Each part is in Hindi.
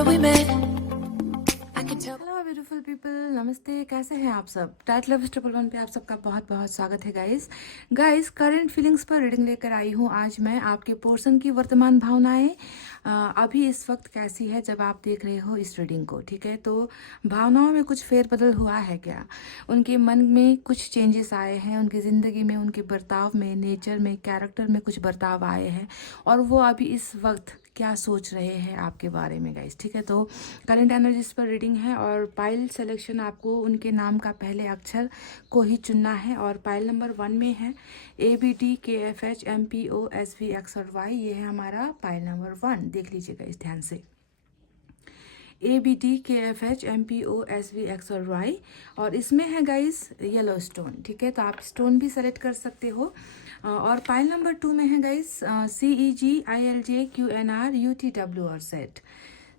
remember we met. I can tell. Hello beautiful people, नमस्ते। कैसे हैं आप सब? टाइट लव ट्रिपल वन पे आप सबका बहुत बहुत स्वागत है गाइस करंट फीलिंग्स पर रीडिंग लेकर आई हूँ आज मैं। आपके पोर्शन की वर्तमान भावनाएं अभी इस वक्त कैसी है जब आप देख रहे हो इस रीडिंग को, ठीक है? तो भावनाओं में कुछ फेरबदल हुआ है क्या? उनके मन में कुछ चेंजेस आए हैं, उनकी ज़िंदगी में, उनके बर्ताव में, नेचर में, कैरेक्टर में कुछ बर्ताव आए हैं, और वो अभी इस वक्त क्या सोच रहे हैं आपके बारे में गाइस, ठीक है? तो करंट एनर्जीज पर रीडिंग है और पाइल सिलेक्शन आपको उनके नाम का पहले अक्षर को ही चुनना है। और पाइल नंबर 1 में है ABTKFHMPOSVXY, ये है हमारा पाइल नंबर 1। देख लीजिएगा इस ध्यान से, ABTKFHMPOSVXY, और इसमें है गाइस येलो स्टोन, ठीक है? तो आप स्टोन भी सेलेक्ट कर सकते हो। और पाइल नंबर 2 में है गाइस CEGILJQNRUTWRZ,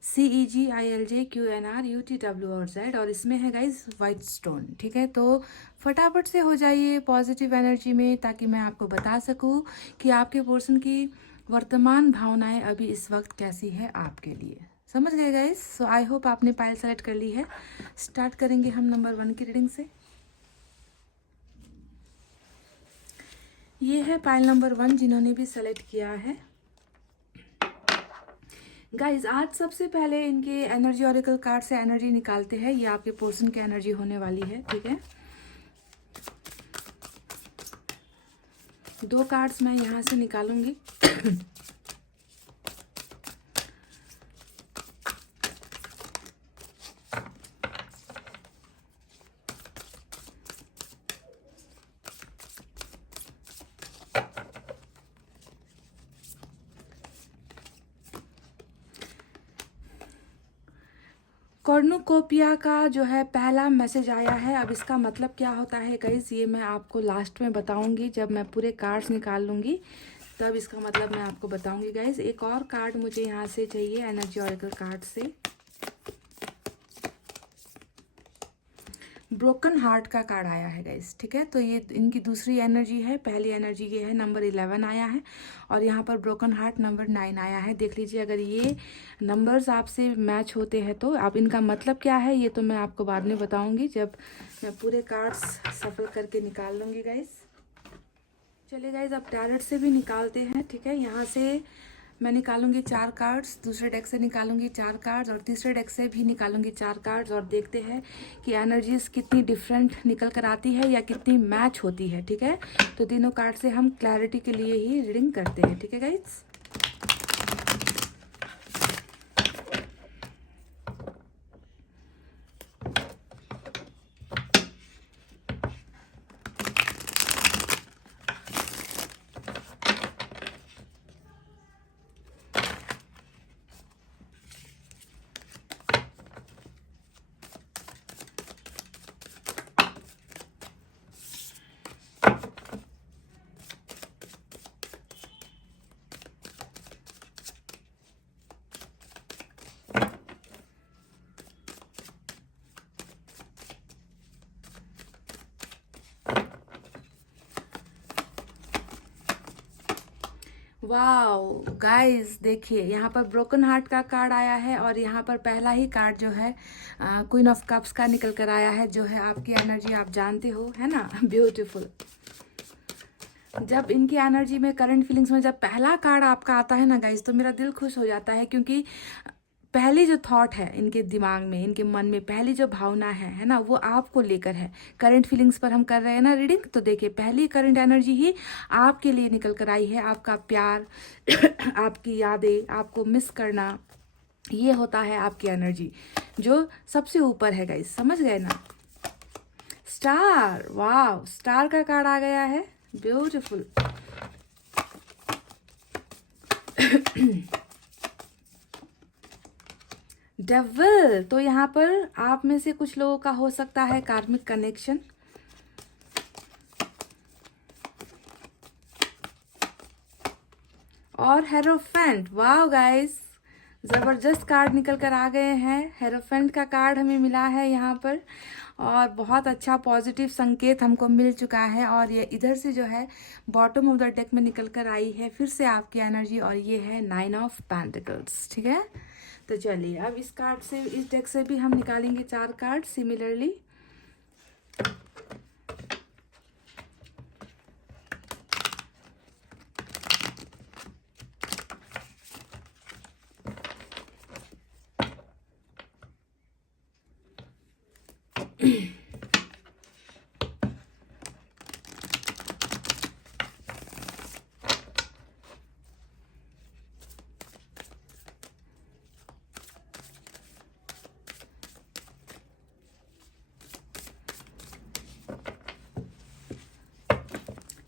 CEGILJQNRUTWRZ, और इसमें है गाइस वाइट स्टोन, ठीक है? तो फटाफट से हो जाइए पॉजिटिव एनर्जी में, ताकि मैं आपको बता सकूं कि आपके पोर्शन की वर्तमान भावनाएं अभी इस वक्त कैसी है आपके लिए। समझ गए गाइस? सो आई होप आपने पाइल सेलेक्ट कर ली है। स्टार्ट करेंगे हम नंबर 1 की रीडिंग से। ये है पाइल नंबर 1 जिन्होंने भी सेलेक्ट किया है गाइज। आज सबसे पहले इनके एनर्जी ऑरिकल कार्ड से एनर्जी निकालते हैं। ये आपके पोर्शन की एनर्जी होने वाली है, ठीक है? 2 कार्ड्स मैं यहाँ से निकालूंगी। कॉर्नुकोपिया का जो है पहला मैसेज आया है। अब इसका मतलब क्या होता है गाइस, ये मैं आपको लास्ट में बताऊंगी। जब मैं पूरे कार्ड्स निकाल लूँगी तब इसका मतलब मैं आपको बताऊंगी गाइस। एक और कार्ड मुझे यहाँ से चाहिए एनर्जी ऑरिकल कार्ड से। ब्रोकन हार्ट का कार्ड आया है गाइस, ठीक है? तो ये इनकी दूसरी एनर्जी है। पहली एनर्जी ये है, नंबर 11 आया है, और यहाँ पर ब्रोकन हार्ट नंबर 9 आया है। देख लीजिए, अगर ये नंबर्स आपसे मैच होते हैं तो अब इनका मतलब क्या है ये तो मैं आपको बाद में बताऊंगी, जब मैं पूरे कार्ड्स सफल करके निकाल लूँगी गाइस। चलिए गाइस, अब टैरेट से भी निकालते हैं, ठीक है? यहाँ से मैं निकालूंगी 4 कार्ड्स, दूसरे डेक से निकालूंगी 4 कार्ड्स, और तीसरे डेक से भी निकालूंगी 4 कार्ड्स, और देखते हैं कि एनर्जीज कितनी डिफरेंट निकल कर आती है या कितनी मैच होती है, ठीक है? तो तीनों कार्ड से हम क्लैरिटी के लिए ही रीडिंग करते हैं, ठीक है गाइस? वाओ गाइस, देखिए यहाँ पर ब्रोकन हार्ट का कार्ड आया है, और यहाँ पर पहला ही कार्ड जो है क्वीन ऑफ कप्स का निकल कर आया है, जो है आपकी एनर्जी आप जानते हो, है ना? ब्यूटीफुल। जब इनकी एनर्जी में, करंट फीलिंग्स में जब पहला कार्ड आपका आता है ना गाइस, तो मेरा दिल खुश हो जाता है, क्योंकि पहली जो थॉट है इनके दिमाग में, इनके मन में, पहली जो भावना है ना, वो आपको लेकर है। करंट फीलिंग्स पर हम कर रहे हैं ना रीडिंग, तो देखिए पहली करंट एनर्जी ही आपके लिए निकल कर आई है। आपका प्यार आपकी यादें, आपको मिस करना, ये होता है आपकी एनर्जी जो सबसे ऊपर है गाइस। समझ गए ना? स्टार, वाह, स्टार का कार्ड आ गया है, ब्यूटीफुल। डेविल, तो यहाँ पर आप में से कुछ लोगों का हो सकता है कार्मिक कनेक्शन। और हेरोफेंट, वाह गाइस, जबरदस्त कार्ड निकल कर आ गए हैं। हेरोफेंट का कार्ड हमें मिला है यहाँ पर, और बहुत अच्छा पॉजिटिव संकेत हमको मिल चुका है। और ये इधर से जो है बॉटम ऑफ द डेक में निकल कर आई है फिर से आपकी एनर्जी, और ये है 9 ऑफ पेंटिकल्स, ठीक है? तो चलिए अब इस कार्ड से, इस डेक से भी हम निकालेंगे 4 कार्ड सिमिलरली।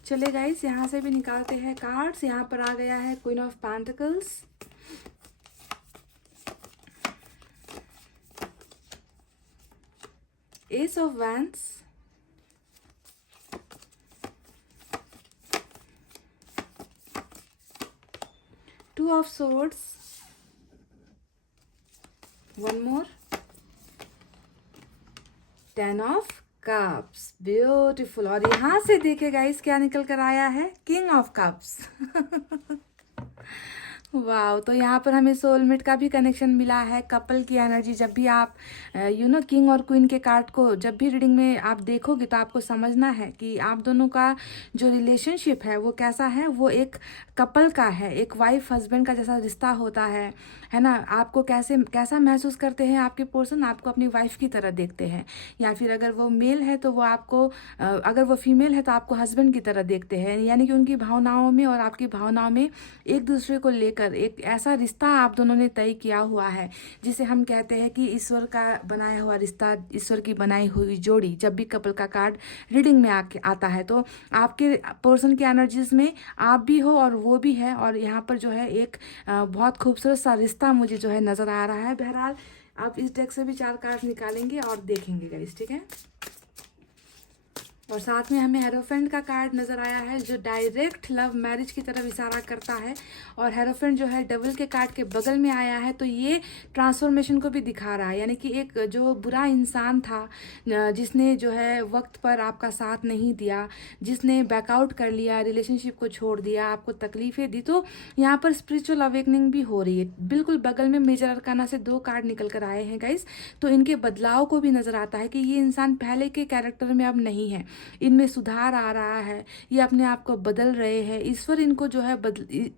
चले गाइस, यहाँ से भी निकालते हैं कार्ड्स। यहाँ पर आ गया है queen of pentacles, S of wands, two of swords, one more, 10 of cups, beautiful. और यहाँ से देखे गाइस क्या निकल कर आया है, किंग ऑफ कप्स। वाह, तो यहाँ पर हमें सोलमेट का भी कनेक्शन मिला है, कपल की एनर्जी। जब भी आप किंग और क्वीन के कार्ड को जब भी रीडिंग में आप देखोगे तो आपको समझना है कि आप दोनों का जो रिलेशनशिप है वो कैसा है, वो एक कपल का है, एक वाइफ हस्बैंड का जैसा रिश्ता होता है ना। आपको कैसा महसूस करते हैं आपके पर्सन, आपको अपनी वाइफ की तरह देखते हैं, या फिर अगर वो मेल है तो वो आपको, अगर वो फीमेल है तो आपको हस्बैंड की तरह देखते हैं। यानी कि उनकी भावनाओं में और आपकी भावनाओं में एक दूसरे को लेकर एक ऐसा रिश्ता आप दोनों ने तय किया हुआ है, जिसे हम कहते हैं कि ईश्वर का बनाया हुआ रिश्ता, ईश्वर की बनाई हुई जोड़ी। जब भी कपल का कार्ड रीडिंग में आता है तो आपके पर्सन की एनर्जीज में आप भी हो और वो भी है, और यहाँ पर जो है एक बहुत खूबसूरत सा रिश्ता मुझे जो है नज़र आ रहा है। बहरहाल आप इस डेक से भी 4 कार्ड निकालेंगे और देखेंगे गाइस, ठीक है। और साथ में हमें हेरोफेंट का कार्ड नज़र आया है, जो डायरेक्ट लव मैरिज की तरफ इशारा करता है। और हेरोफेंट जो है डबल के कार्ड के बगल में आया है, तो ये ट्रांसफॉर्मेशन को भी दिखा रहा है। यानी कि एक जो बुरा इंसान था, जिसने जो है वक्त पर आपका साथ नहीं दिया, जिसने बैकआउट कर लिया, रिलेशनशिप को छोड़ दिया, आपको तकलीफ़ें दी, तो यहाँ पर स्पिरिचुअल अवेकनिंग भी हो रही है। बिल्कुल बगल में मेजर अरकाना से 2 कार्ड निकल कर आए हैं गाइस, तो इनके बदलाव को भी नज़र आता है कि ये इंसान पहले के कैरेक्टर में अब नहीं है, इनमें सुधार आ रहा है, ये अपने आप को बदल रहे हैं। ईश्वर इनको जो है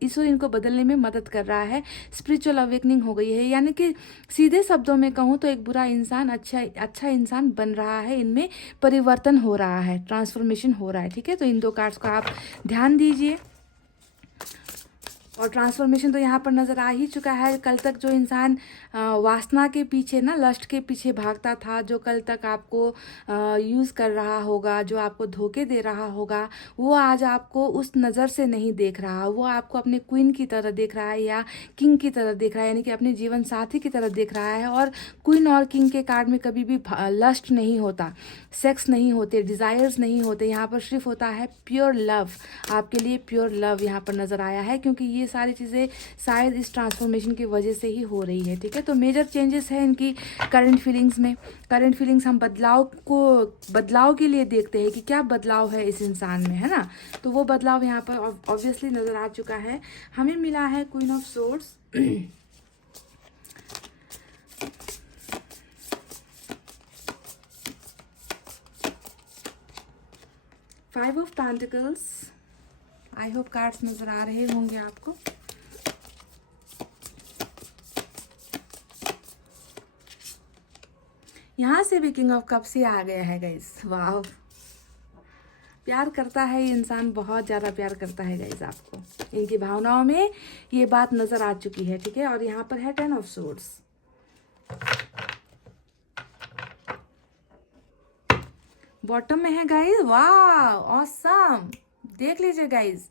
ईश्वर इनको बदलने में मदद कर रहा है। स्पिरिचुअल अवेकनिंग हो गई है, यानी कि सीधे शब्दों में कहूँ तो एक बुरा इंसान अच्छा इंसान बन रहा है, इनमें परिवर्तन हो रहा है, ट्रांसफॉर्मेशन हो रहा है, ठीक है। तो इन 2 कार्ड्स को आप ध्यान दीजिए। और ट्रांसफॉर्मेशन तो यहाँ पर नज़र आ ही चुका है। कल तक जो इंसान वासना के पीछे ना, लस्ट के पीछे भागता था, जो कल तक आपको यूज़ कर रहा होगा, जो आपको धोखे दे रहा होगा, वो आज आपको उस नज़र से नहीं देख रहा, वो आपको अपने क्वीन की तरह देख रहा है या किंग की तरह देख रहा है, यानी कि अपने जीवन साथी की तरह देख रहा है। और क्वीन और किंग के कार्ड में कभी भी लस्ट नहीं होता, सेक्स नहीं होते, डिज़ायर्स नहीं होते, यहाँ पर सिर्फ होता है प्योर लव। आपके लिए प्योर लव यहाँ पर नज़र आया है, क्योंकि ये सारी चीज़ें शायद इस ट्रांसफॉर्मेशन की वजह से ही हो रही है, ठीक है। तो मेजर चेंजेस है इनकी करंट फीलिंग्स में। करंट फीलिंग्स हम बदलाव के लिए देखते हैं कि क्या बदलाव है इस इंसान में, है ना। तो वो बदलाव यहाँ पर ऑब्वियसली नज़र आ चुका है। हमें मिला है queen of swords, 5 of pentacles. I hope cards नज़र आ रहे होंगे आपको। यहाँ से भी किंग ऑफ कप्स ही आ गया है गाइस। वाह, प्यार करता है ये इंसान, बहुत ज़्यादा प्यार करता है गाइस आपको। इनकी भावनाओं में ये बात नज़र आ चुकी है, ठीक है। और यहाँ पर है 10 ऑफ सोर्ड्स। बॉटम में है गाइस। वाह, ऑसम। देख लीजिए गाइस,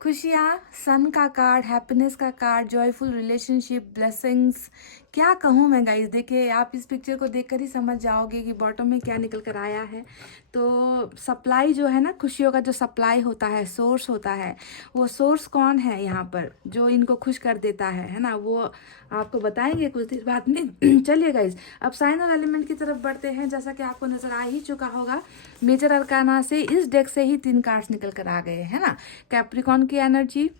खुशियाँ, सन का कार्ड, हैप्पीनेस का कार्ड, जॉयफुल रिलेशनशिप, ब्लेसिंग्स, क्या कहूँ मैं गाइस। देखिए, आप इस पिक्चर को देखकर ही समझ जाओगे कि बॉटम में क्या निकल कर आया है। तो सप्लाई जो है ना, खुशियों का जो सप्लाई होता है, सोर्स होता है, वो सोर्स कौन है यहाँ पर जो इनको खुश कर देता है ना, वो आपको बताएंगे कुछ देर बाद में। चलिए गाइस, अब साइन और एलिमेंट की तरफ बढ़ते हैं। जैसा कि आपको नज़र आ ही चुका होगा, मेजर अरकाना से इस डेक से ही 3 कार्ड्स निकल कर आ गए हैं ना। कैप्रिकॉन की एनर्जी,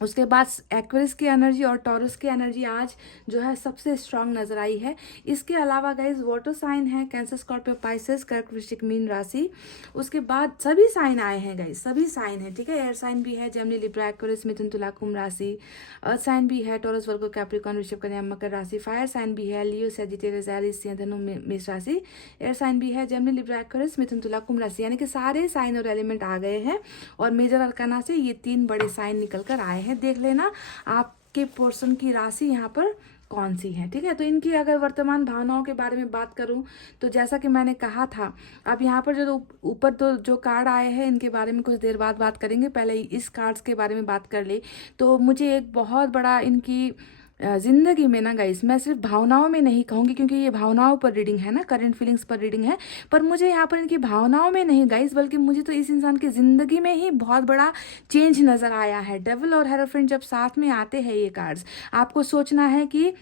उसके बाद एक्वेरियस की एनर्जी और टॉरस की एनर्जी आज जो है सबसे स्ट्रांग नजर आई है। इसके अलावा गाइज वाटर साइन है कैंसर, स्कॉर्पियो, पाइसेस, कर्क, वृश्चिक, मीन राशि। उसके बाद सभी साइन आए हैं गाइज, सभी साइन है, ठीक है। एयर साइन भी है, जेमिनी, लिब्रा, एक्वेरियस, मिथुन, तुला, कुंभ राशि। अर्थ साइन भी है, टॉरस, वर्गो, कैप्रिकॉर्न, वृषभ, कन्या, मकर राशि। फायर साइन भी है, लियो, सैजिटेरियस, एरीज, सिंह, धनु, मेष राशि। एयर साइन भी है, जेमिनी, लिब्रा, एक्वेरियस, मिथुन, तुला, कुंभ राशि। यानी कि सारे साइन और एलिमेंट आ गए हैं और मेजर अरकाना से ये 3 बड़े साइन निकल कर आए हैं। देख लेना आपके पोर्शन की राशि यहाँ पर कौन सी है, ठीक है। तो इनकी अगर वर्तमान भावनाओं के बारे में बात करूं तो जैसा कि मैंने कहा था, अब यहाँ पर जो ऊपर तो जो कार्ड आए हैं इनके बारे में कुछ देर बाद बात करेंगे। पहले इस कार्ड्स के बारे में बात कर ले तो मुझे एक बहुत बड़ा इनकी जिंदगी में ना गाइस, मैं सिर्फ भावनाओं में नहीं कहूँगी क्योंकि ये भावनाओं पर रीडिंग है ना, करंट फीलिंग्स पर रीडिंग है, पर मुझे यहाँ पर इनकी भावनाओं में नहीं गाइस, बल्कि मुझे तो इस इंसान की ज़िंदगी में ही बहुत बड़ा चेंज नज़र आया है। डेविल और हेरोफेंट जब साथ में आते हैं ये कार्ड्स, आपको सोचना है कि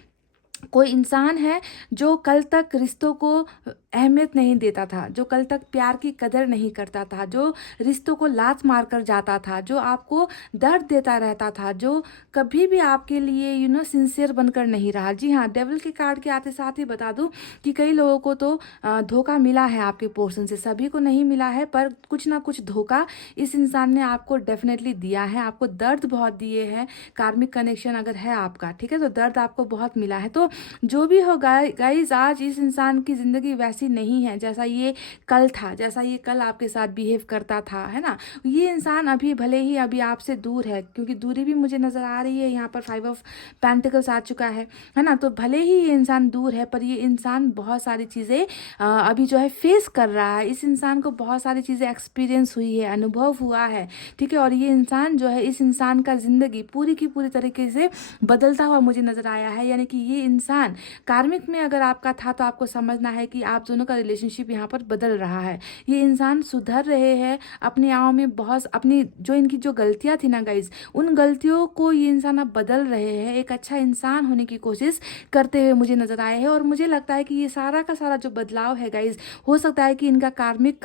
कोई इंसान है जो कल तक रिश्तों को अहमियत नहीं देता था, जो कल तक प्यार की कदर नहीं करता था, जो रिश्तों को लात मार कर जाता था, जो आपको दर्द देता रहता था, जो कभी भी आपके लिए सिंसियर बनकर नहीं रहा। जी हाँ, डेविल के कार्ड के आते साथ ही बता दूं कि कई लोगों को तो धोखा मिला है आपके पोर्शन से, सभी को नहीं मिला है, पर कुछ ना कुछ धोखा इस इंसान ने आपको डेफिनेटली दिया है, आपको दर्द बहुत दिए हैं। कार्मिक कनेक्शन अगर है आपका, ठीक है, तो दर्द आपको बहुत मिला है। तो जो भी हो गाइज, आज इस इंसान की ज़िंदगी वैसी नहीं है जैसा ये कल था, जैसा ये कल आपके साथ बिहेव करता था, है ना। ये इंसान अभी भले ही अभी आपसे दूर है, क्योंकि दूरी भी मुझे नज़र आ रही है, यहाँ पर 5 ऑफ पेंटिकल्स आ चुका है ना। तो भले ही ये इंसान दूर है पर ये इंसान बहुत सारी चीज़ें अभी जो है फेस कर रहा है। इस इंसान को बहुत सारी चीज़ें एक्सपीरियंस हुई है, अनुभव हुआ है, ठीक है। और ये इंसान जो है, इस इंसान का ज़िंदगी पूरी की पूरी तरीके से बदलता हुआ मुझे नज़र आया है। यानी कि ये इंसान कार्मिक में अगर आपका था तो आपको समझना है कि आप दोनों का रिलेशनशिप यहाँ पर बदल रहा है। ये इंसान सुधर रहे हैं अपने आओं में, बहुत अपनी जो इनकी जो गलतियाँ थी ना गाइज, उन गलतियों को ये इंसान अब बदल रहे हैं, एक अच्छा इंसान होने की कोशिश करते हुए मुझे नज़र आए हैं। और मुझे लगता है कि ये सारा का सारा जो बदलाव है गाइज, हो सकता है कि इनका कार्मिक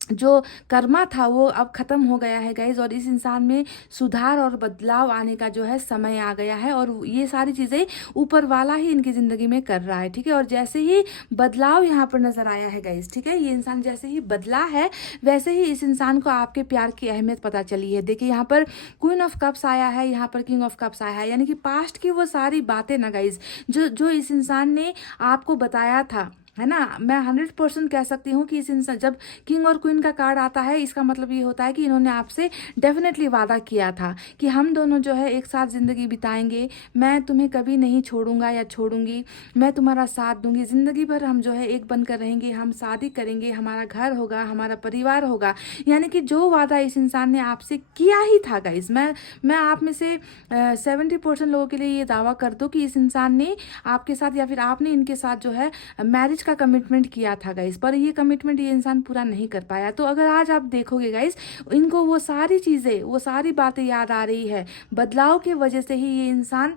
जो कर्मा था वो अब खत्म हो गया है गाइज, और इस इंसान में सुधार और बदलाव आने का जो है समय आ गया है। और ये सारी चीज़ें ऊपर वाला ही इनकी ज़िंदगी में कर रहा है, ठीक है। और जैसे ही बदलाव यहाँ पर नज़र आया है गाइज, ठीक है, ये इंसान जैसे ही बदला है वैसे ही इस इंसान को आपके प्यार की अहमियत पता चली है। देखिए यहाँ पर क्वीन ऑफ कप्स आया है, यहाँ पर किंग ऑफ कप्स आया है, यानी कि पास्ट की वो सारी बातें ना गाइज जो इस इंसान ने आपको बताया था, है ना। मैं 100% कह सकती हूँ कि इस इंसान, जब किंग और क्वीन का कार्ड आता है इसका मतलब ये होता है कि इन्होंने आपसे डेफिनेटली वादा किया था कि हम दोनों जो है एक साथ ज़िंदगी बिताएंगे, मैं तुम्हें कभी नहीं छोड़ूंगा या छोड़ूंगी, मैं तुम्हारा साथ दूंगी, ज़िंदगी भर हम जो है एक बनकर रहेंगे, हम शादी करेंगे, हमारा घर होगा, हमारा परिवार होगा। यानी कि जो वादा इस इंसान ने आपसे किया ही था गाइज, मैं आप में से 70% लोगों के लिए ये दावा कर दूँ कि इस इंसान ने आपके साथ या फिर आपने इनके साथ जो है मैरिज का कमिटमेंट किया था गाइस, पर ये कमिटमेंट ये इंसान पूरा नहीं कर पाया। तो अगर आज आप देखोगे गाइस, इनको वो सारी चीज़ें, वो सारी बातें याद आ रही है, बदलाव की वजह से ही ये इंसान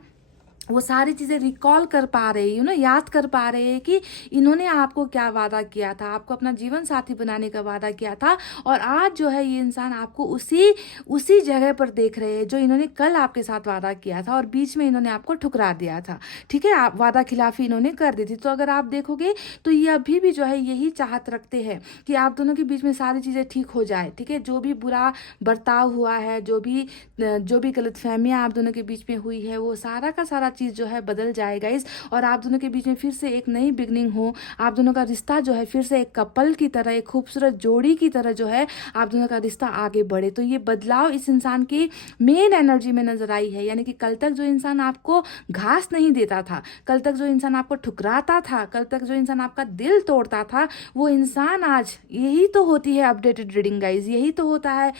वो सारी चीज़ें रिकॉल कर पा रहे हैं, याद कर पा रहे हैं कि इन्होंने आपको क्या वादा किया था, आपको अपना जीवन साथी बनाने का वादा किया था। और आज जो है ये इंसान आपको उसी जगह पर देख रहे हैं जो इन्होंने कल आपके साथ वादा किया था, और बीच में इन्होंने आपको ठुकरा दिया था, ठीक है, आप वादा खिलाफी इन्होंने कर दी थी। तो अगर आप देखोगे तो ये अभी भी जो है यही चाहत रखते हैं कि आप दोनों के बीच में सारी चीज़ें ठीक हो जाए, ठीक है। जो भी बुरा बर्ताव हुआ है, जो भी गलतफहमियाँ आप दोनों के बीच में हुई है, वो सारा का सारा चीज़ जो है बदल जाए गाइस, और आप दोनों के बीच में फिर से एक नई बिगनिंग हो, आप दोनों का रिश्ता जो है फिर से एक कपल की तरह, एक खूबसूरत जोड़ी की तरह जो है आप दोनों का रिश्ता आगे बढ़े। तो ये बदलाव इस इंसान की मेन एनर्जी में नजर आई है। यानी कि कल तक जो इंसान आपको घास नहीं देता था, कल तक जो इंसान आपको ठुकराता था, कल तक जो इंसान आपका दिल तोड़ता था, वो इंसान आज, यही तो होती है अपडेटेड रीडिंग गाइज, यही तो होता है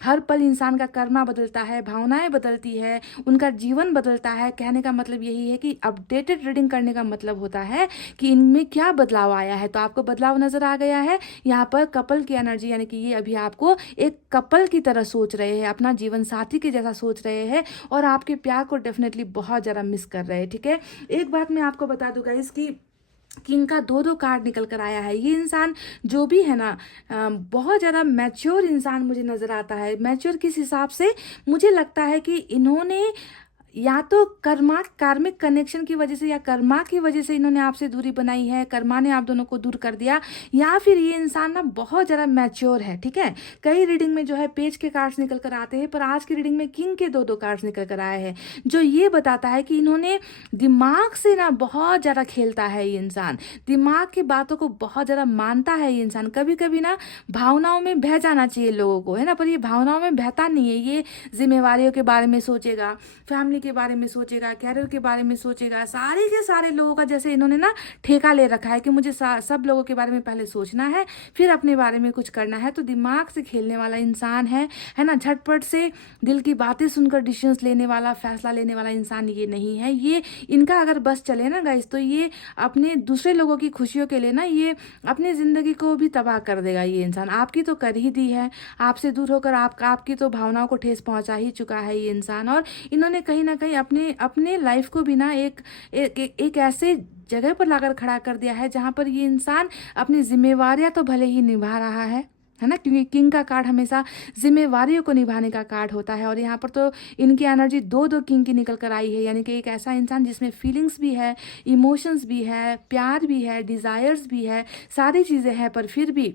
हर पल इंसान का कर्मा बदलता है, भावनाएं बदलती है, उनका जीवन बदलता है। कहने का मतलब यही है कि अपडेटेड रीडिंग करने का मतलब होता है कि इनमें क्या बदलाव आया है। तो आपको बदलाव नजर आ गया है यहाँ पर कपल की एनर्जी, यानी कि ये अभी आपको एक कपल की तरह सोच रहे हैं, अपना जीवन साथी के जैसा सोच रहे हैं, और आपके प्यार को डेफिनेटली बहुत ज़्यादा मिस कर रहे हैं, ठीक है। एक बात मैं आपको बता दूँ गाइस कि किंग का दो दो कार्ड निकल कर आया है। ये इंसान जो भी है ना, बहुत ज़्यादा मैच्योर इंसान मुझे नज़र आता है। मैच्योर किस हिसाब से, मुझे लगता है कि इन्होंने या तो कार्मिक कनेक्शन की वजह से या कर्मा की वजह से इन्होंने आपसे दूरी बनाई है, कर्मा ने आप दोनों को दूर कर दिया, या फिर ये इंसान ना बहुत ज़्यादा मैच्योर है। ठीक है, कई रीडिंग में जो है पेज के कार्ड्स निकल कर आते हैं, पर आज की रीडिंग में किंग के दो दो कार्ड्स निकल कर आए हैं, जो ये बताता है कि इन्होंने दिमाग से ना बहुत ज़्यादा खेलता है ये इंसान, दिमाग की बातों को बहुत ज़्यादा मानता है ये इंसान। कभी कभी ना भावनाओं में बह जाना चाहिए लोगों को, है ना, पर ये भावनाओं में बहता नहीं है। ये जिम्मेवारियों के बारे में सोचेगा, फैमिली के बारे में सोचेगा, कैरियर के बारे में सोचेगा, सारे के सारे लोगों का जैसे इन्होंने ना ठेका ले रखा है कि मुझे सब लोगों के बारे में पहले सोचना है, फिर अपने बारे में कुछ करना है। तो दिमाग से खेलने वाला इंसान है ना, झटपट से दिल की बातें सुनकर डिसीजंस लेने वाला, फैसला लेने वाला इंसान ये नहीं है। ये इनका अगर बस चले ना गाइस, तो ये अपने दूसरे लोगों की खुशियों के लिए ना ये अपनी ज़िंदगी को भी तबाह कर देगा। ये इंसान आपकी तो कर ही दी है, आपसे दूर होकर आपकी तो भावनाओं को ठेस पहुंचा ही चुका है ये इंसान। और इन्होंने कहीं ना कहीं अपने लाइफ को भी ना एक ऐसे जगह पर लाकर खड़ा कर दिया है जहां पर ये इंसान अपनी जिम्मेवारियां तो भले ही निभा रहा है ना, क्योंकि किंग का कार्ड हमेशा जिम्मेवारियों को निभाने का कार्ड होता है। और यहाँ पर तो इनकी एनर्जी दो दो किंग की निकल कर आई है, यानी कि एक ऐसा इंसान जिसमें फीलिंग्स भी है, इमोशंस भी है, प्यार भी है, डिज़ायर्स भी है, सारी चीज़ें हैं, पर फिर भी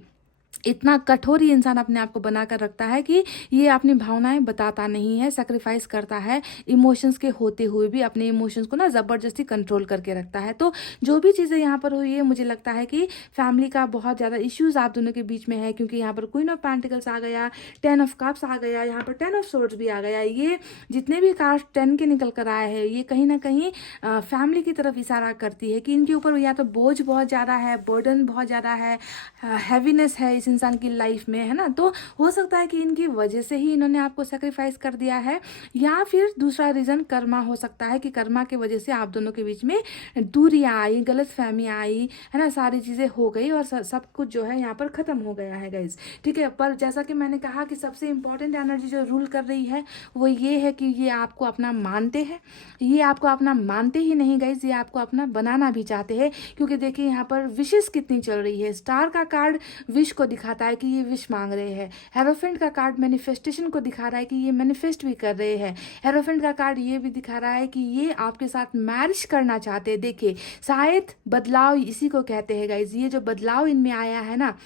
इतना कठोर ही इंसान अपने आप को बनाकर रखता है कि ये अपनी भावनाएं बताता नहीं है, सेक्रीफाइस करता है इमोशंस के होते हुए भी, अपने इमोशंस को ना ज़बरदस्ती कंट्रोल करके रखता है। तो जो भी चीज़ें यहाँ पर हुई है, मुझे लगता है कि फैमिली का बहुत ज़्यादा इश्यूज आप दोनों के बीच में है, क्योंकि यहाँ पर क्वीन ऑफ पेंटिकल्स आ गया, 10 ऑफ कप्स आ गया, यहाँ पर 10 ऑफ सोर्ड्स भी आ गया। ये जितने भी कार्ड 10 के निकल कर आए हैं, ये कहीं ना कहीं फैमिली की तरफ इशारा करती है कि इनके ऊपर या तो बोझ बहुत ज़्यादा है, बर्डन बहुत ज़्यादा है, हैवीनेस है इस इंसान की लाइफ में, है ना। तो हो सकता है कि इनकी वजह से ही इन्होंने आपको सेक्रीफाइस कर दिया है, या फिर दूसरा रीज़न कर्मा हो सकता है कि कर्मा की वजह से आप दोनों के बीच में दूरियां आई, गलत फहमियाँ आई, है ना, सारी चीज़ें हो गई और सब कुछ जो है यहाँ पर ख़त्म हो गया है गाइज। ठीक है, पर जैसा कि मैंने कहा कि सबसे इंपॉर्टेंट एनर्जी जो रूल कर रही है वो ये है कि ये आपको अपना मानते हैं, ये आपको अपना मानते ही नहीं गाइज, ये आपको अपना बनाना भी चाहते हैं। क्योंकि देखिए यहाँ पर विशेष कितनी चल रही है, स्टार का कार्ड विश को दिखाता है कि ये विश मांग रहे हैं, हेरोफेंट का कार्ड मैनिफेस्टेशन को दिखा रहा है कि ये मैनिफेस्ट भी कर रहे हैं, हेरोफेंट का कार्ड ये भी दिखा रहा है कि ये आपके साथ मैरिज करना चाहते हैं। देखिए शायद बदलाव इसी को कहते हैं गाइज, ये जो बदलाव इनमें आया है ना,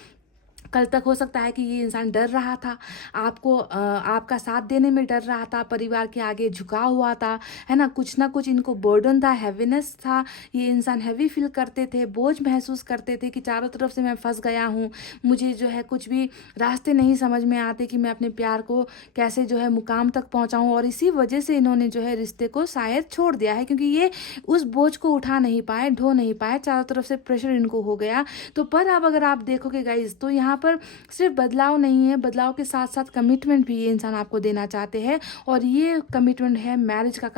कल तक हो सकता है कि ये इंसान डर रहा था, आपका साथ देने में डर रहा था, परिवार के आगे झुका हुआ था, है ना कुछ इनको बर्डन था, हैवीनेस था, ये इंसान हैवी फील करते थे, बोझ महसूस करते थे कि चारों तरफ से मैं फंस गया हूँ, मुझे जो है कुछ भी रास्ते नहीं समझ में आते कि मैं अपने प्यार को कैसे जो है मुकाम तक पहुँचाऊँ। और इसी वजह से इन्होंने जो है रिश्ते को शायद छोड़ दिया है, क्योंकि ये उस बोझ को उठा नहीं पाए, ढो नहीं पाए, चारों तरफ से प्रेशर इनको हो गया। तो पर अब अगर आप देखोगे गाइज, तो यहाँ पर सिर्फ बदलाव नहीं है, बदलाव के साथ साथ कमिटमेंट भी ये इंसान आपको देना चाहते हैं, और ये कमिटमेंट है मैरिज का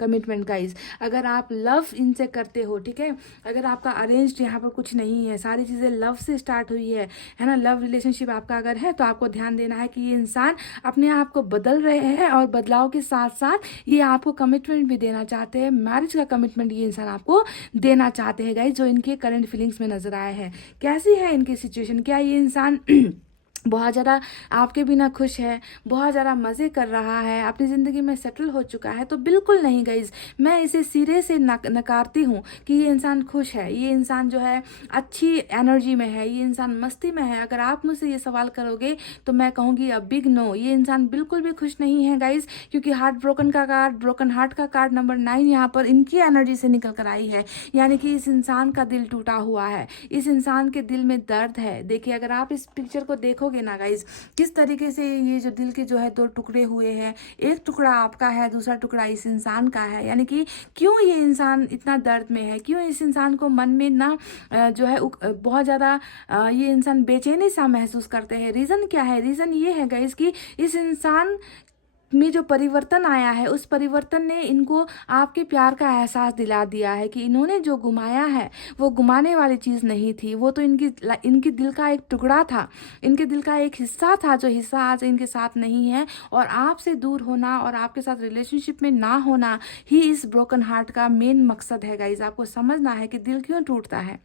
कमिटमेंट गाइज। अगर आप लव इनसे करते हो, ठीक है, अगर आपका अरेंज्ड यहाँ पर कुछ नहीं है, सारी चीज़ें लव से स्टार्ट हुई है ना, लव रिलेशनशिप आपका अगर है, तो आपको ध्यान देना है कि ये इंसान अपने आप को बदल रहे हैं, और बदलाव के साथ साथ ये आपको कमिटमेंट भी देना चाहते हैं, मैरिज का कमिटमेंट ये इंसान आपको देना चाहते हैं गाइज, जो इनके करंट फीलिंग्स में नजर आए हैं। कैसी है इनकी सिचुएशन, क्या ये इंसान बहुत ज़्यादा आपके बिना खुश है, बहुत ज़्यादा मज़े कर रहा है, अपनी ज़िंदगी में सेटल हो चुका है? तो बिल्कुल नहीं गाइज, मैं इसे सिरे से नकारती हूँ कि ये इंसान खुश है, ये इंसान जो है अच्छी एनर्जी में है, ये इंसान मस्ती में है। अगर आप मुझसे ये सवाल करोगे तो मैं कहूँगी अ बिग नो, ये इंसान बिल्कुल भी खुश नहीं है गाइज, क्योंकि हार्ट ब्रोकन का कार्ड, ब्रोकन हार्ट का कार्ड नंबर 9 यहाँ पर इनकी एनर्जी से निकल कर आई है, यानी कि इस इंसान का दिल टूटा हुआ है, इस इंसान के दिल में दर्द है। देखिए अगर आप इस पिक्चर को देखोगे ना गाइज, किस तरीके से ये जो दिल के जो है दो टुकड़े हुए हैं, एक टुकड़ा आपका है, दूसरा टुकड़ा इस इंसान का है, यानी कि क्यों ये इंसान इतना दर्द में है, क्यों इस इंसान को मन में ना जो है बहुत ज़्यादा ये इंसान बेचैनी सा महसूस करते हैं। रीज़न क्या है? रीज़न ये है गाइज कि इस इंसान में जो परिवर्तन आया है, उस परिवर्तन ने इनको आपके प्यार का एहसास दिला दिया है कि इन्होंने जो गुमाया है वो गुमाने वाली चीज़ नहीं थी, वो तो इनकी दिल का एक टुकड़ा था, इनके दिल का एक हिस्सा था, जो हिस्सा आज इनके साथ नहीं है। और आपसे दूर होना और आपके साथ रिलेशनशिप में ना होना ही इस ब्रोकन हार्ट का मेन मकसद है गाइज। आपको समझना है कि दिल क्यों टूटता है।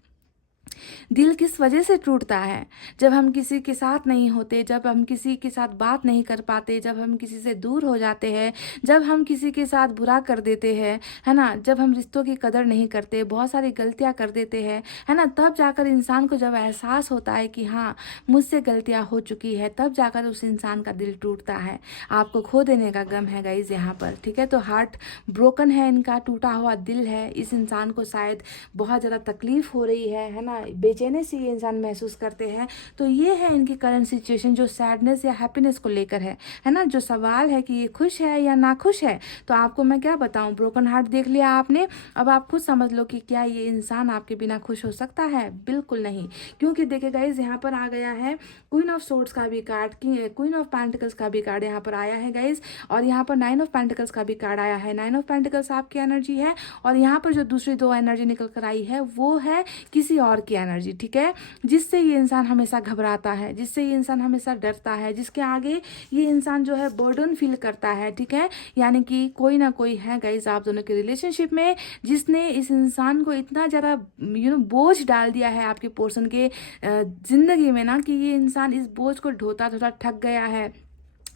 दिल किस वजह से टूटता है? जब हम किसी के साथ नहीं होते, जब हम किसी के साथ बात नहीं कर पाते, जब हम किसी से दूर हो जाते हैं, जब हम किसी के साथ बुरा कर देते हैं, है ना, जब हम रिश्तों की कदर नहीं करते, बहुत सारी गलतियां कर देते हैं, है ना, तब जाकर इंसान को जब एहसास होता है कि हाँ मुझसे गलतियां हो चुकी है, तब जाकर उस इंसान का दिल टूटता है। आपको खो देने का गम है गाइज यहाँ पर, ठीक है। तो हार्ट ब्रोकन है, इनका टूटा हुआ दिल है। इस इंसान को शायद बहुत ज़्यादा तकलीफ हो रही है ना, बेचैनी से ये इंसान महसूस करते हैं। तो ये है इनकी करंट सिचुएशन जो सैडनेस या हैप्पीनेस को लेकर है ना। जो सवाल है कि ये खुश है या ना खुश है, तो आपको मैं क्या बताऊं, ब्रोकन हार्ट देख लिया आपने, अब आप खुद समझ लो कि क्या ये इंसान आपके बिना खुश हो सकता है? बिल्कुल नहीं। क्योंकि देखिए गाइज यहाँ पर आ गया है क्वीन ऑफ सोर्ड्स का भी कार्ड, क्वीन ऑफ पेंटिकल्स का भी कार्ड यहाँ पर आया है गाइज, और यहाँ पर 9 ऑफ पेंटिकल्स का भी कार्ड आया है। 9 ऑफ पेंटिकल्स आपकी एनर्जी है, और यहाँ पर जो दूसरी 2 एनर्जी निकल कर आई है वो है किसी और की एनर्जी, ठीक है, जिससे ये इंसान हमेशा घबराता है, जिससे ये इंसान हमेशा डरता है, जिसके आगे ये इंसान जो है बर्डन फील करता है, ठीक है। यानी कि कोई ना कोई है गाइज आप दोनों के रिलेशनशिप में जिसने इस इंसान को इतना ज़्यादा बोझ डाल दिया है आपके पोर्शन के जिंदगी में ना, कि ये इंसान इस बोझ को ढोता ढोता थक गया है।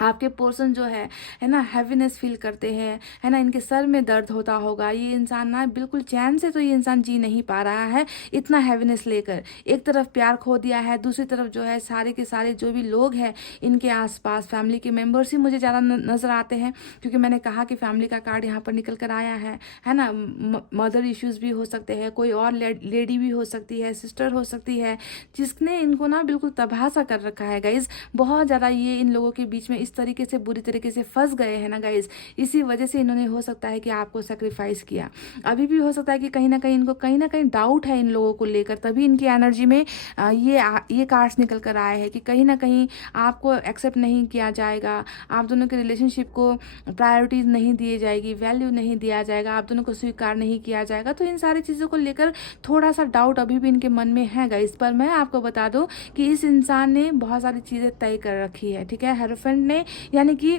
आपके पोर्शन जो है ना, हैवीनेस फील करते हैं, है ना, इनके सर में दर्द होता होगा। ये इंसान ना बिल्कुल चैन से तो ये इंसान जी नहीं पा रहा है, इतना हैवीनेस लेकर। एक तरफ प्यार खो दिया है, दूसरी तरफ जो है सारे के सारे जो भी लोग हैं इनके आसपास फैमिली के मेंबर्स ही मुझे ज़्यादा नज़र आते हैं, क्योंकि मैंने कहा कि फैमिली का कार्ड यहाँ पर निकल कर आया है ना। मदर इश्यूज़ भी हो सकते हैं, कोई और लेडी भी हो सकती है, सिस्टर हो सकती है, जिसने इनको ना बिल्कुल तबाह कर रखा है गाइज। बहुत ज़्यादा ये इन लोगों के बीच में इस तरीके से बुरी तरीके से फंस गए हैं ना गाइज, इसी वजह से इन्होंने हो सकता है कि आपको सेक्रीफाइस किया। अभी भी हो सकता है कि कहीं ना कहीं इनको कहीं ना कहीं डाउट है इन लोगों को लेकर, तभी इनकी एनर्जी में ये कार्ड्स निकल कर आए हैं कि कहीं ना कहीं आपको एक्सेप्ट नहीं किया जाएगा, आप दोनों के रिलेशनशिप को प्रायोरिटीज नहीं दी जाएगी, वैल्यू नहीं दिया जाएगा, आप दोनों को स्वीकार नहीं किया जाएगा। तो इन सारी चीज़ों को लेकर थोड़ा सा डाउट अभी भी इनके मन में है गाइज। पर मैं आपको बता दूं कि इस इंसान ने बहुत सारी चीज़ें तय कर रखी है, ठीक है, हेरोफेंट ने। यानी कि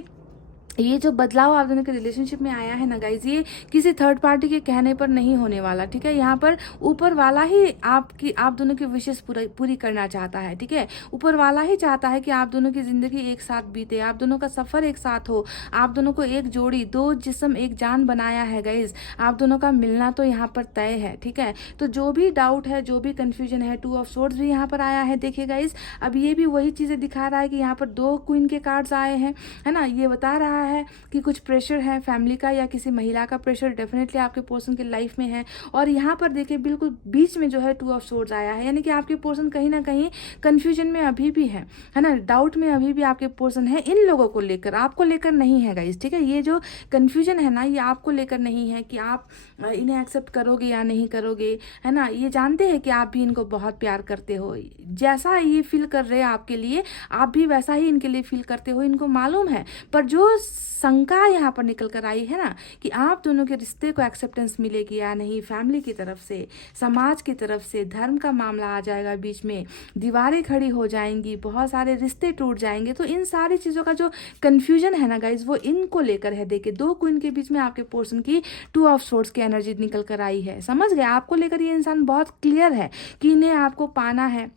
ये जो बदलाव आप दोनों के रिलेशनशिप में आया है ना गाइज, ये किसी थर्ड पार्टी के कहने पर नहीं होने वाला, ठीक है। यहाँ पर ऊपर वाला ही आप दोनों की विशेष पूरी करना चाहता है, ठीक है। ऊपर वाला ही चाहता है कि आप दोनों की जिंदगी एक साथ बीते, आप दोनों का सफर एक साथ हो, आप दोनों को एक जोड़ी, 2 जिस्म एक जान बनाया है गाइज। आप दोनों का मिलना तो यहाँ पर तय है, ठीक है। तो जो भी डाउट है, जो भी कंफ्यूजन है, 2 ऑफ सोर्ड्स भी यहाँ पर आया है, देखिए गाइज। अब ये भी वही चीजें दिखा रहा है कि यहाँ पर 2 क्वीन के कार्ड्स आए हैं, है ना। ये बता रहा है कि कुछ प्रेशर है फैमिली का या किसी महिला का प्रेशर डेफिनेटली आपके पर्सन के लाइफ में है। और यहाँ पर देखिए बिल्कुल बीच में जो है 2 ऑफ सोर्ड्स आया है, यानी कि आपके पर्सन कहीं ना कहीं कंफ्यूजन में अभी भी है ना, डाउट में अभी भी आपके पर्सन है इन लोगों को लेकर, आपको लेकर नहीं है गाइस, ठीक है। ये जो कंफ्यूजन है ना, ये आपको लेकर नहीं है कि आप इन्हें एक्सेप्ट करोगे या नहीं करोगे, है ना। ये जानते हैं कि आप भी इनको बहुत प्यार करते हो, जैसा ये फील कर रहे हैं आपके लिए, आप भी वैसा ही इनके लिए फील करते हो, इनको मालूम है। पर जो शंका यहाँ पर निकल कर आई है ना, कि आप दोनों के रिश्ते को एक्सेप्टेंस मिलेगी या नहीं, फैमिली की तरफ से, समाज की तरफ से, धर्म का मामला आ जाएगा बीच में, दीवारें खड़ी हो जाएंगी, बहुत सारे रिश्ते टूट जाएंगे। तो इन सारी चीज़ों का जो कन्फ्यूजन है ना गाइज, वो इनको लेकर है। देखिए 2 क्वीन के बीच में आपके पोर्शन की 2 ऑफ सोर्ड्स की एनर्जी निकल कर आई है, समझ गए। आपको लेकर ये इंसान बहुत क्लियर है कि इन्हें आपको पाना है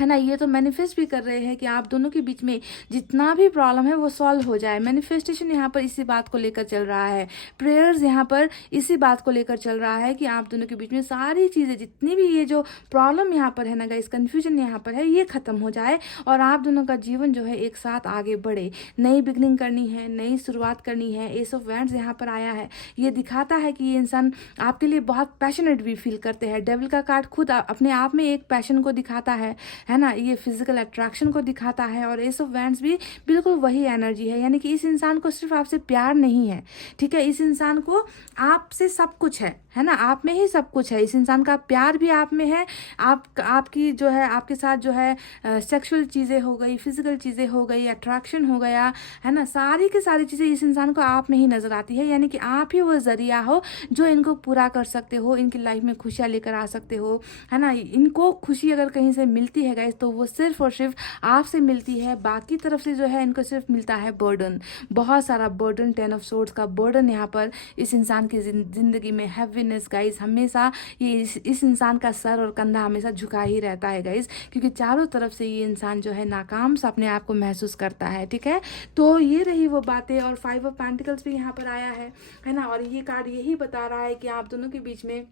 ना। ये तो मैनिफेस्ट भी कर रहे हैं कि आप दोनों के बीच में जितना भी प्रॉब्लम है वो सॉल्व हो जाए। मैनिफेस्टेशन यहाँ पर इसी बात को लेकर चल रहा है, प्रेयर्स यहाँ पर इसी बात को लेकर चल रहा है कि आप दोनों के बीच में सारी चीज़ें, जितनी भी ये जो प्रॉब्लम यहाँ पर है ना गाइस, कन्फ्यूजन यहाँ पर है, ये खत्म हो जाए और आप दोनों का जीवन जो है एक साथ आगे बढ़े। नई बिगनिंग करनी है, नई शुरुआत करनी है। एस ऑफ वैंड्स यहाँ पर आया है, ये दिखाता है कि ये इंसान आपके लिए बहुत पैशनेट भी फील करते हैं। डेविल का कार्ड खुद अपने आप में एक पैशन को दिखाता है ना, ये फिजिकल अट्रैक्शन को दिखाता है। और एस ऑफ वैंड्स भी बिल्कुल वही एनर्जी है, यानी कि इस इंसान को सिर्फ आपसे प्यार नहीं है, ठीक है। इस इंसान को आपसे सब कुछ है ना, आप में ही सब कुछ है। इस इंसान का प्यार भी आप में है, आपकी जो है, आपके साथ जो है सेक्सुअल चीज़ें हो गई, फिजिकल चीज़ें हो गई, अट्रैक्शन हो गया, है ना, सारी की सारी चीज़ें इस इंसान को आप में ही नजर आती है। यानी कि आप ही वो जरिया हो जो इनको पूरा कर सकते हो, इनकी लाइफ में खुशियाँ लेकर आ सकते हो, है ना। इनको खुशी अगर कहीं से मिलती है गाइस, तो वो सिर्फ और सिर्फ आपसे मिलती है। बाकी तरफ से जो है इनको सिर्फ मिलता है बर्डन, बहुत सारा बर्डन, 10 ऑफ सोर्ड्स का बर्डन यहाँ पर इस इंसान की जिंदगी में, हैवीनेस हैप्पीनेस गाइज, हमेशा ये इस इंसान का सर और कंधा हमेशा झुका ही रहता है गाइज, क्योंकि चारों तरफ से ये इंसान जो है नाकाम सा अपने आप को महसूस करता है। ठीक है, तो ये रही वो बातें। और 5 ऑफ पेंटिकल्स भी यहाँ पर आया है ना। और ये कार्ड यही बता रहा है कि आप दोनों के बीच में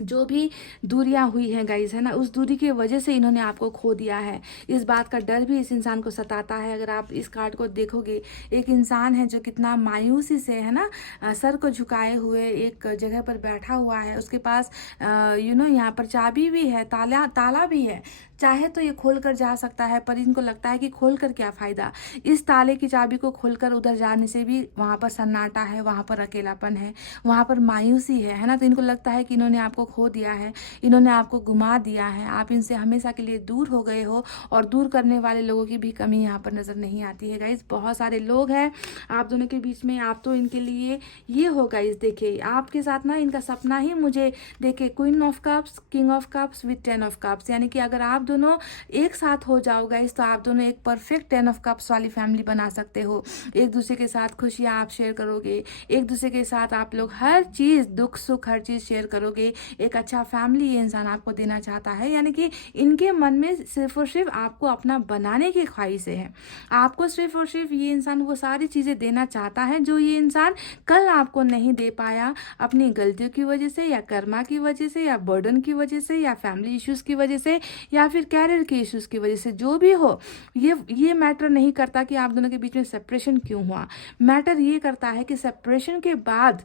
जो भी दूरियां हुई हैं गाइज, है ना, उस दूरी की वजह से इन्होंने आपको खो दिया है। इस बात का डर भी इस इंसान को सताता है। अगर आप इस कार्ड को देखोगे, एक इंसान है जो कितना मायूसी से, है ना, सर को झुकाए हुए एक जगह पर बैठा हुआ है। उसके पास यहाँ पर चाबी भी है, ताला भी है, चाहे तो ये खोल कर जा सकता है, पर इनको लगता है कि खोल कर क्या फ़ायदा। इस ताले की चाबी को खोलकर उधर जाने से भी वहाँ पर सन्नाटा है, वहाँ पर अकेलापन है, वहाँ पर मायूसी है ना। तो इनको लगता है कि इन्होंने आपको खो दिया है, इन्होंने आपको गुमा दिया है, आप इनसे हमेशा के लिए दूर हो गए हो। और दूर करने वाले लोगों की भी कमी यहाँ पर नज़र नहीं आती है गाइज। बहुत सारे लोग हैं आप दोनों के बीच में। आप तो इनके लिए ये हो गाइज, देखिए आपके साथ ना इनका सपना ही मुझे देखिए queen of cups, king of cups with 10 of cups, यानी कि अगर आप दोनों एक साथ हो जाओ गाइस, तो आप दोनों एक परफेक्ट 10 ऑफ कप्स वाली फैमिली बना सकते हो। एक दूसरे के साथ खुशियाँ आप शेयर करोगे, एक दूसरे के साथ आप लोग हर चीज़, दुख सुख हर चीज़ शेयर करोगे। एक अच्छा फैमिली ये इंसान आपको देना चाहता है, यानी कि इनके मन में सिर्फ और सिर्फ आपको अपना बनाने की ख्वाहिशें हैं। आपको सिर्फ और सिर्फ ये इंसान वो सारी चीज़ें देना चाहता है जो ये इंसान कल आपको नहीं दे पाया, अपनी गलतियों की वजह से, या कर्मा की वजह से, या बर्डन की वजह से, या फैमिली इश्यूज़ की वजह से, या फिर कैरियर के इश्यूज़ की वजह से। जो भी हो, ये मैटर नहीं करता कि आप दोनों के बीच में सेपरेशन क्यों हुआ। मैटर ये करता है कि सेपरेशन के बाद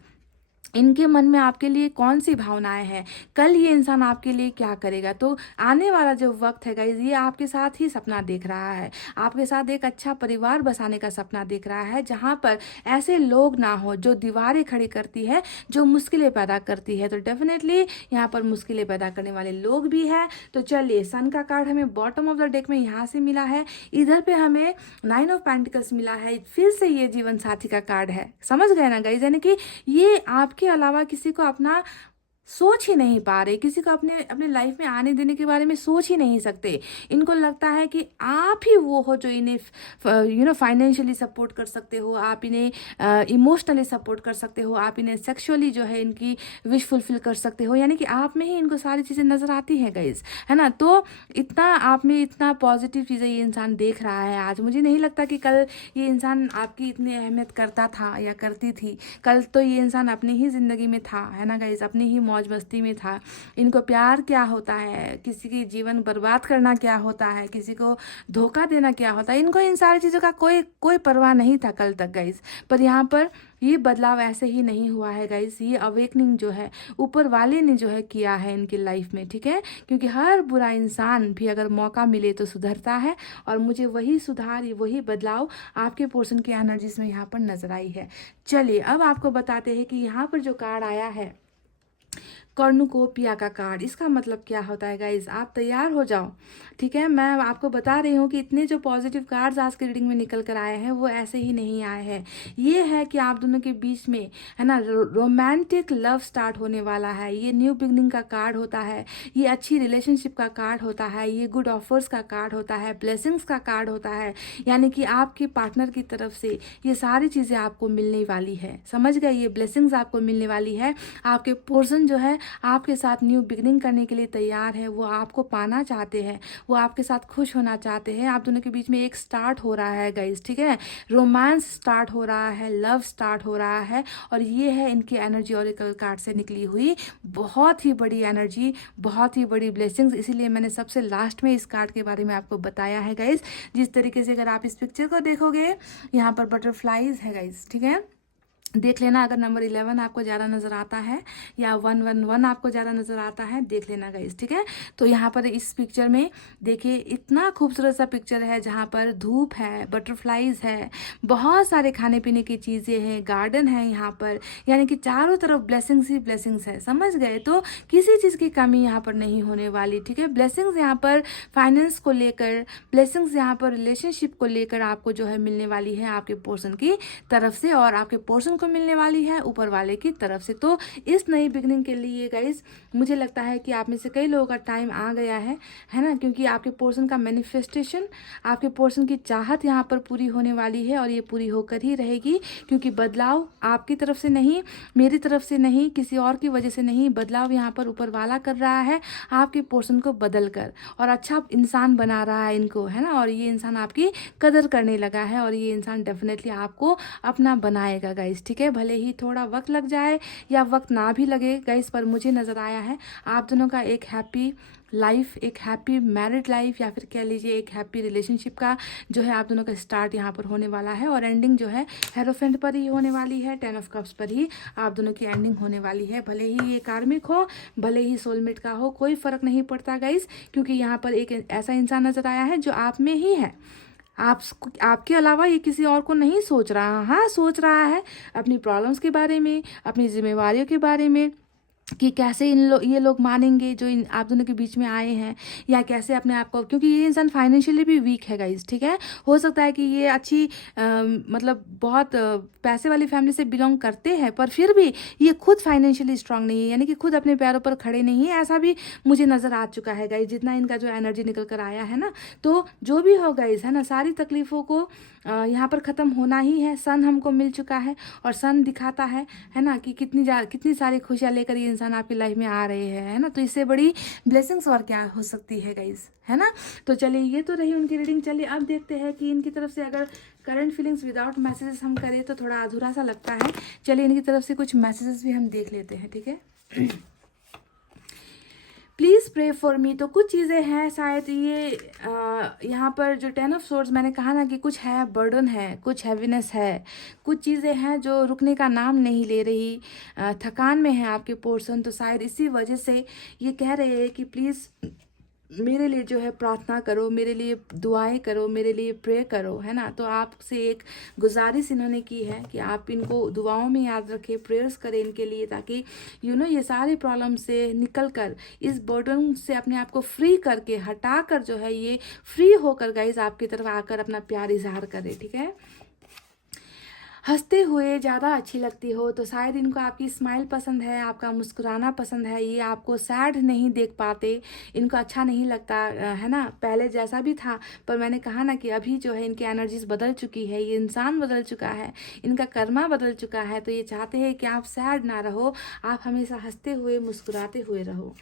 इनके मन में आपके लिए कौन सी भावनाएं हैं, कल ये इंसान आपके लिए क्या करेगा। तो आने वाला जो वक्त है गाइज, ये आपके साथ ही सपना देख रहा है, आपके साथ एक अच्छा परिवार बसाने का सपना देख रहा है, जहाँ पर ऐसे लोग ना हो जो दीवारें खड़ी करती है, जो मुश्किलें पैदा करती है। तो डेफिनेटली यहाँ पर मुश्किलें पैदा करने वाले लोग भी हैं। तो चलिए, सन का कार्ड हमें बॉटम ऑफ द डेक में यहाँ से मिला है, इधर पे हमें 9 ऑफ पेंटिकल्स मिला है, फिर से ये जीवन साथी का कार्ड है। समझ गए ना गाइज, यानी कि ये आपके अलावा किसी को अपना सोच ही नहीं पा रहे, किसी को अपने अपने लाइफ में आने देने के बारे में सोच ही नहीं सकते। इनको लगता है कि आप ही वो हो जो इन्हें फाइनेंशियली सपोर्ट कर सकते हो, आप इन्हें इमोशनली सपोर्ट कर सकते हो, आप इन्हें सेक्सुअली जो है इनकी विश फुलफिल कर सकते हो, यानी कि आप में ही इनको सारी चीज़ें नज़र आती हैं गाइज, है ना। तो इतना आप में इतना पॉजिटिव चीज़ें ये इंसान देख रहा है आज। मुझे नहीं लगता कि कल ये इंसान आपकी इतनी अहमियत करता था या करती थी। कल तो ये इंसान अपनी ही ज़िंदगी में था, है ना गाइज, अपनी ही मौज मस्ती में था। इनको प्यार क्या होता है, किसी की जीवन बर्बाद करना क्या होता है, किसी को धोखा देना क्या होता है, इनको इन सारी चीज़ों का कोई परवाह नहीं था कल तक गाइज। पर यहाँ पर ये बदलाव ऐसे ही नहीं हुआ है गाइज। ये अवेकनिंग जो है ऊपर वाले ने जो है किया है इनकी लाइफ में, ठीक है। क्योंकि हर बुरा इंसान भी अगर मौका मिले तो सुधरता है, और मुझे वही सुधार, वही बदलाव आपके पोर्शन की एनर्जीज में यहाँ पर नजर आई है। चलिए, अब आपको बताते हैं कि यहाँ पर जो कार्ड आया है, कॉर्नुकोपिया का कार्ड, इसका मतलब क्या होता है गाइज। आप तैयार हो जाओ, ठीक है। मैं आपको बता रही हूँ कि इतने जो पॉजिटिव कार्ड्स आज के रीडिंग में निकल कर आए हैं वो ऐसे ही नहीं आए हैं। ये है कि आप दोनों के बीच में, है ना, रोमांटिक लव स्टार्ट होने वाला है। ये न्यू बिगनिंग का कार्ड होता है, ये अच्छी रिलेशनशिप का कार्ड होता है, ये गुड ऑफर्स का कार्ड होता है, ब्लेसिंग्स का कार्ड होता है। यानी कि आपके पार्टनर की तरफ से ये सारी चीज़ें आपको मिलने वाली है। समझ गए, ये ब्लेसिंग्स आपको मिलने वाली है। आपके पर्सन जो है आपके साथ न्यू बिगनिंग करने के लिए तैयार है, वो आपको पाना चाहते हैं, वो आपके साथ खुश होना चाहते हैं। आप दोनों के बीच में एक स्टार्ट हो रहा है गाइज, ठीक है। रोमांस स्टार्ट हो रहा है, लव स्टार्ट हो रहा है। और ये है इनकी एनर्जी ऑरेकल कार्ड से निकली हुई बहुत ही बड़ी एनर्जी, बहुत ही बड़ी ब्लेसिंग्स। इसीलिए मैंने सबसे लास्ट में इस कार्ड के बारे में आपको बताया है गाइज। जिस तरीके से अगर आप इस पिक्चर को देखोगे, यहाँ पर बटरफ्लाईज है गाइज, ठीक है। देख लेना, अगर नंबर 11 आपको ज़्यादा नज़र आता है या 111 आपको ज़्यादा नज़र आता है, देख लेना गाइस, ठीक है। तो यहाँ पर इस पिक्चर में देखिए, इतना खूबसूरत सा पिक्चर है जहाँ पर धूप है, बटरफ्लाईज है, बहुत सारे खाने पीने की चीज़ें हैं, गार्डन है यहाँ पर, यानी कि चारों तरफ ब्लेसिंग्स ही ब्लेसिंग्स है। समझ गए, तो किसी चीज़ की कमी यहाँ पर नहीं होने वाली, ठीक है। ब्लेसिंग्स यहाँ पर फाइनेंस को लेकर, ब्लेसिंग्स यहाँ पर रिलेशनशिप को लेकर आपको जो है मिलने वाली है आपके पोर्सन की तरफ से। और आपके पोर्सन किसको मिलने वाली है, ऊपर वाले की तरफ से। तो इस नई बिगनिंग के लिए गाइज मुझे लगता है कि आप में से कई लोगों का टाइम आ गया है ना, क्योंकि आपके पोर्शन का मैनिफेस्टेशन, आपके पोर्शन की चाहत यहाँ पर पूरी होने वाली है और ये पूरी होकर ही रहेगी, क्योंकि बदलाव आपकी तरफ से नहीं, मेरी तरफ से नहीं, किसी और की वजह से नहीं, बदलाव यहाँ पर ऊपर वाला कर रहा है आपके पोर्शन को बदल कर, और अच्छा इंसान बना रहा है इनको, है ना। और ये इंसान आपकी कदर करने लगा है और ये इंसान डेफिनेटली आपको अपना बनाएगा गाइस, ठीक है। भले ही थोड़ा वक्त लग जाए या वक्त ना भी लगे गाइस, पर मुझे नज़र आया है आप दोनों का एक हैप्पी लाइफ, एक हैप्पी मैरिड लाइफ, या फिर कह लीजिए एक हैप्पी रिलेशनशिप का जो है आप दोनों का स्टार्ट यहाँ पर होने वाला है। और एंडिंग जो है हेरोफेंट पर ही होने वाली है, 10 ऑफ कप्स पर ही आप दोनों की एंडिंग होने वाली है। भले ही ये कार्मिक हो, भले ही सोलमेट का हो, कोई फ़र्क नहीं पड़ता गाइस, क्योंकि यहाँ पर एक ऐसा इंसान नज़र आया है जो आप में ही है। आपके अलावा ये किसी और को नहीं सोच रहा, हाँ सोच रहा है अपनी प्रॉब्लम्स के बारे में, अपनी जिम्मेवारियों के बारे में, कि कैसे ये लोग मानेंगे जो आप दोनों के बीच में आए हैं, या कैसे अपने आप को, क्योंकि ये इंसान फाइनेंशियली भी वीक है गाइज, ठीक है। हो सकता है कि ये अच्छी मतलब बहुत पैसे वाली फैमिली से बिलोंग करते हैं, पर फिर भी ये खुद फाइनेंशियली स्ट्रांग नहीं है, यानी कि खुद अपने पैरों पर खड़े नहीं है, ऐसा भी मुझे नज़र आ चुका है गाइज, जितना इनका जो एनर्जी निकल कर आया है ना। तो जो भी हो गाइज, है ना, सारी तकलीफ़ों को यहाँ पर ख़त्म होना ही है। सन हमको मिल चुका है और सन दिखाता है ना, कि कितनी सारी खुशियाँ लेकर ये इंसान आपकी लाइफ में आ रहे हैं, है ना। तो इससे बड़ी ब्लेसिंग्स और क्या हो सकती है गाइज, है ना। तो चलिए, ये तो रही उनकी रीडिंग। चलिए अब देखते हैं कि इनकी तरफ से अगर करंट फीलिंग्स विदाउट मैसेजेस हम करें तो थोड़ा अधूरा सा लगता है। चलिए इनकी तरफ से कुछ मैसेजेस भी हम देख लेते हैं, ठीक है। Please pray for me. तो कुछ चीज़ें हैं, शायद ये यहाँ पर जो 10 ऑफ सोर्ड्स मैंने कहा ना, कि कुछ है, बर्डन है, कुछ हैवीनेस है, कुछ चीज़ें हैं जो रुकने का नाम नहीं ले रही, थकान में है आपके पोर्शन। तो शायद इसी वजह से ये कह रहे हैं कि प्लीज़ मेरे लिए जो है प्रार्थना करो, मेरे लिए दुआएं करो, मेरे लिए प्रे करो, है ना। तो आपसे एक गुजारिश इन्होंने की है कि आप इनको दुआओं में याद रखें, प्रेयर्स करें इनके लिए, ताकि ये सारे प्रॉब्लम से निकल कर, इस बर्डन से अपने आप को फ्री करके, हटा कर जो है ये फ्री होकर गाइज आपकी तरफ आकर अपना प्यार इजहार करें, ठीक है। हंसते हुए ज़्यादा अच्छी लगती हो। तो शायद इनको आपकी स्माइल पसंद है, आपका मुस्कुराना पसंद है, ये आपको सैड नहीं देख पाते, इनको अच्छा नहीं लगता, है ना। पहले जैसा भी था, पर मैंने कहा ना कि अभी जो है इनकी एनर्जीज बदल चुकी है, ये इंसान बदल चुका है, इनका कर्मा बदल चुका है। तो ये चाहते हैं कि आप सैड ना रहो, आप हमेशा हंसते हुए मुस्कुराते हुए रहो।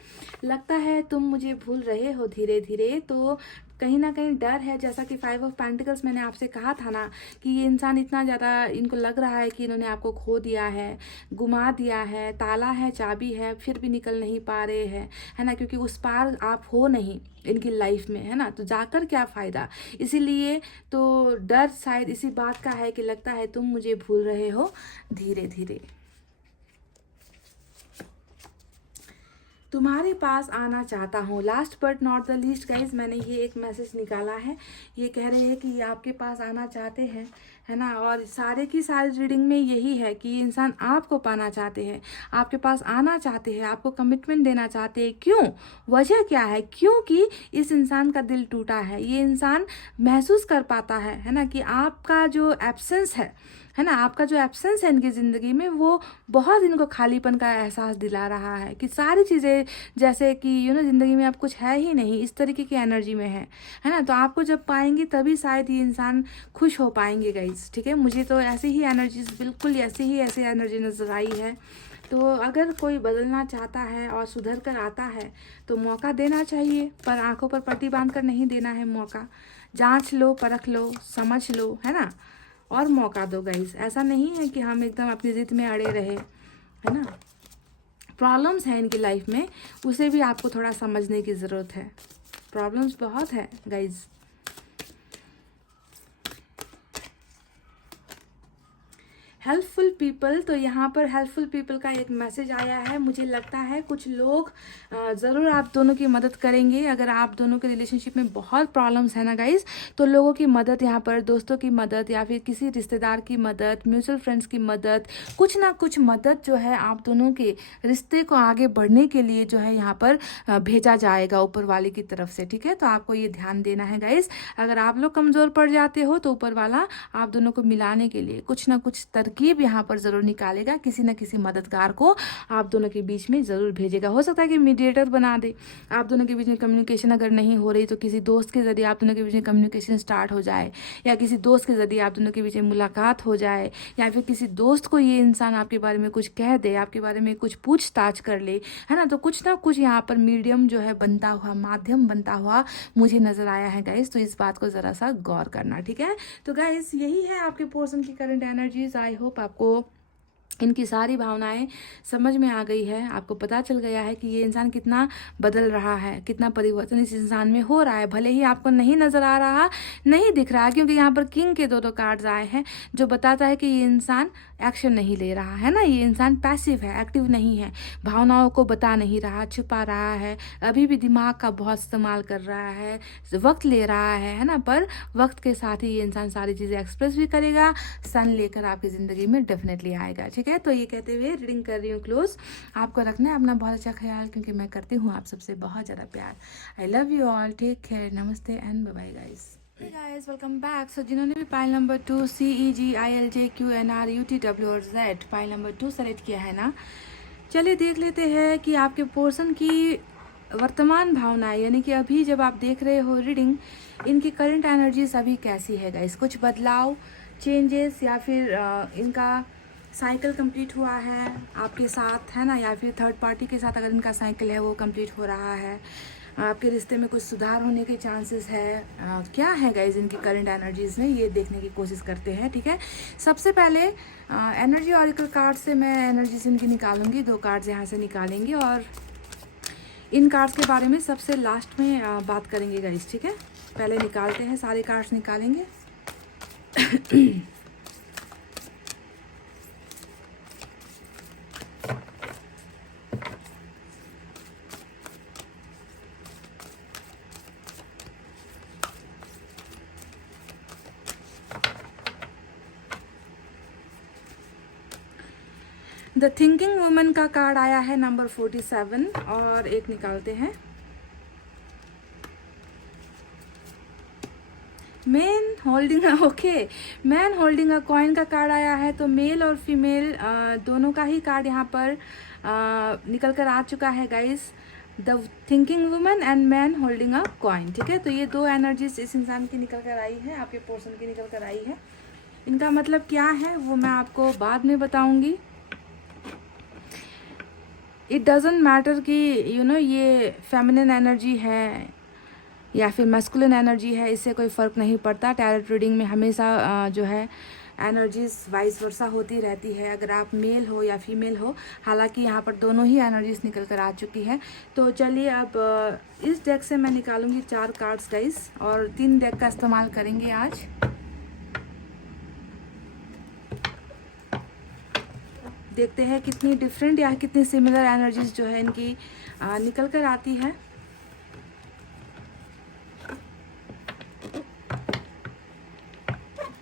लगता है तुम मुझे भूल रहे हो धीरे धीरे। तो कहीं ना कहीं डर है, जैसा कि 5 ऑफ पेंटिकल्स मैंने आपसे कहा था ना, कि ये इंसान इतना ज़्यादा इनको लग रहा है कि इन्होंने आपको खो दिया है, गुमा दिया है, ताला है, चाबी है, फिर भी निकल नहीं पा रहे हैं, है ना, क्योंकि उस पार आप हो नहीं इनकी लाइफ में, है ना। तो जाकर क्या फ़ायदा, इसीलिए तो डर शायद इसी बात का है कि लगता है तुम मुझे भूल रहे हो धीरे धीरे। तुम्हारे पास आना चाहता हूँ। Last but not the least guys, मैंने ये एक मैसेज निकाला है। ये कह रहे हैं कि ये आपके पास आना चाहते हैं, है ना। और सारे की सारी रीडिंग में यही है कि ये इंसान आपको पाना चाहते हैं, आपके पास आना चाहते हैं, आपको कमिटमेंट देना चाहते हैं। क्यों, वजह क्या है? क्योंकि इस इंसान का दिल टूटा है। ये इंसान महसूस कर पाता है ना, कि आपका जो एब्सेंस है ना, आपका जो एब्सेंस है इनकी ज़िंदगी में, वो बहुत इनको खालीपन का एहसास दिला रहा है, कि सारी चीज़ें जैसे कि ज़िंदगी में अब कुछ है ही नहीं, इस तरीके की एनर्जी में है ना। तो आपको जब पाएंगे तभी शायद ये इंसान खुश हो पाएंगे गाइस, ठीक है। मुझे तो ऐसी ही एनर्जीज, बिल्कुल ऐसी एनर्जी नज़र आई है। तो अगर कोई बदलना चाहता है और सुधर कर आता है तो मौका देना चाहिए, पर आंखों पर पट्टी बांध कर नहीं देना है मौका। जांच लो, परख लो, समझ लो, है ना, और मौका दो गाइस। ऐसा नहीं है कि हम एकदम अपनी जिद में अड़े रहे, है ना। प्रॉब्लम्स हैं इनकी लाइफ में, उसे भी आपको थोड़ा समझने की ज़रूरत है। प्रॉब्लम्स बहुत है गाइस। हेल्पफुल पीपल, तो यहाँ पर हेल्पफुल पीपल का एक मैसेज आया है। मुझे लगता है कुछ लोग ज़रूर आप दोनों की मदद करेंगे। अगर आप दोनों के रिलेशनशिप में बहुत प्रॉब्लम्स है ना गाइस, तो लोगों की मदद, यहाँ पर दोस्तों की मदद, या फिर किसी रिश्तेदार की मदद, म्यूचुअल फ्रेंड्स की मदद, कुछ ना कुछ मदद जो है आप दोनों के रिश्ते को आगे बढ़ने के लिए जो है यहाँ पर भेजा जाएगा ऊपर वाले की तरफ से, ठीक है। तो आपको ये ध्यान देना है गाइस। अगर आप लोग कमज़ोर पड़ जाते हो तो ऊपर वाला आप दोनों को मिलाने के लिए कुछ ना कुछ तरकीब तरकीब यहाँ पर ज़रूर निकालेगा, किसी न किसी मददगार को आप दोनों के बीच में ज़रूर भेजेगा। हो सकता है कि मीडिएटर बना दे, आप दोनों के बीच में कम्युनिकेशन अगर नहीं हो रही तो किसी दोस्त के ज़रिए आप दोनों के बीच में कम्युनिकेशन स्टार्ट हो जाए, या किसी दोस्त के ज़रिए आप दोनों के बीच में मुलाकात हो जाए, या फिर किसी दोस्त को ये इंसान आपके बारे में कुछ कह दे, आपके बारे में कुछ पूछताछ कर ले, है ना। तो कुछ ना कुछ यहाँ पर मीडियम जो है बनता हुआ, माध्यम बनता हुआ मुझे नज़र आया है गाइस। तो इस बात को ज़रा सा गौर करना, ठीक है। तो गाइस यही है आपके पर्सन की करंट एनर्जीज। आई होप आपको इनकी सारी भावनाएं समझ में आ गई है, आपको पता चल गया है कि ये इंसान कितना बदल रहा है, कितना परिवर्तन इस इंसान में हो रहा है। भले ही आपको नहीं नज़र आ रहा, नहीं दिख रहा, क्योंकि यहाँ पर किंग के दो कार्ड्स आए हैं जो बताता है कि ये इंसान एक्शन नहीं ले रहा है ना, ये इंसान पैसिव है, एक्टिव नहीं है, भावनाओं को बता नहीं रहा, छुपा रहा है, अभी भी दिमाग का बहुत इस्तेमाल कर रहा है, वक्त ले रहा है ना। पर वक्त के साथ ही ये इंसान सारी चीज़ें एक्सप्रेस भी करेगा, सन लेकर आपकी ज़िंदगी में डेफिनेटली आएगा, ठीक है। तो ये कहते हुए रीडिंग कर रही हूँ क्लोज। आपको रखना है अपना बहुत अच्छा ख्याल, क्योंकि मैं करती हूँ आप सबसे बहुत ज़्यादा प्यार। I love you all, take care, नमस्ते and bye bye guys. Hey guys, welcome back. So जिन्होंने भी पाइल नंबर 2 CEGILJQNRUTW और Z पाइल नंबर 2 सेलेक्ट किया है ना, चलिए देख लेते हैं कि आपके पोर्शन की वर्तमान भावनाएं, यानी कि अभी जब आप देख रहे हो रीडिंग, इनकी करंट एनर्जीज अभी कैसी है गाइस। कुछ बदलाव, चेंजेस, या फिर इनका साइकिल कंप्लीट हुआ है आपके साथ, है ना, या फिर थर्ड पार्टी के साथ अगर इनका साइकिल है वो कंप्लीट हो रहा है, आपके रिश्ते में कुछ सुधार होने के चांसेस है, क्या है गाइज इनकी करंट एनर्जीज में, ये देखने की कोशिश करते हैं, ठीक है। सबसे पहले एनर्जी ऑरिकल कार्ड से मैं एनर्जीज इनकी निकालूंगी, 2 कार्ड्स यहाँ से निकालेंगे और इन कार्ड्स के बारे में सबसे लास्ट में बात करेंगे गाइज, ठीक है। पहले निकालते हैं, सारे कार्ड्स निकालेंगे। द थिंकिंग वुमन का कार्ड आया है नंबर 47 और एक निकालते हैं। Man holding man holding a coin का कार्ड आया है। तो मेल और फीमेल दोनों का ही कार्ड यहाँ पर निकल कर आ चुका है guys. The thinking woman and man holding a coin, ठीक है। तो ये 2 एनर्जीज इस इंसान की निकल कर आई है, आपके पर्सन की निकल कर आई है। इनका मतलब क्या है वो मैं आपको बाद में बताऊंगी। इट डजेंट मैटर कि ये फेमिनिन एनर्जी है या फिर मैस्कुलिन एनर्जी है, इससे कोई फ़र्क नहीं पड़ता। टैरोट रीडिंग में हमेशा जो है एनर्जीज वाइस वर्सा होती रहती है, अगर आप मेल हो या फीमेल हो। हालांकि यहाँ पर दोनों ही एनर्जीज निकल कर आ चुकी है। तो चलिए अब इस डेक से मैं निकालूंगी 4 कार्ड्स गाइस, और 3 डेक का इस्तेमाल करेंगे आज। देखते हैं कितनी डिफरेंट या कितनी सिमिलर एनर्जीज जो है इनकी निकल कर आती है।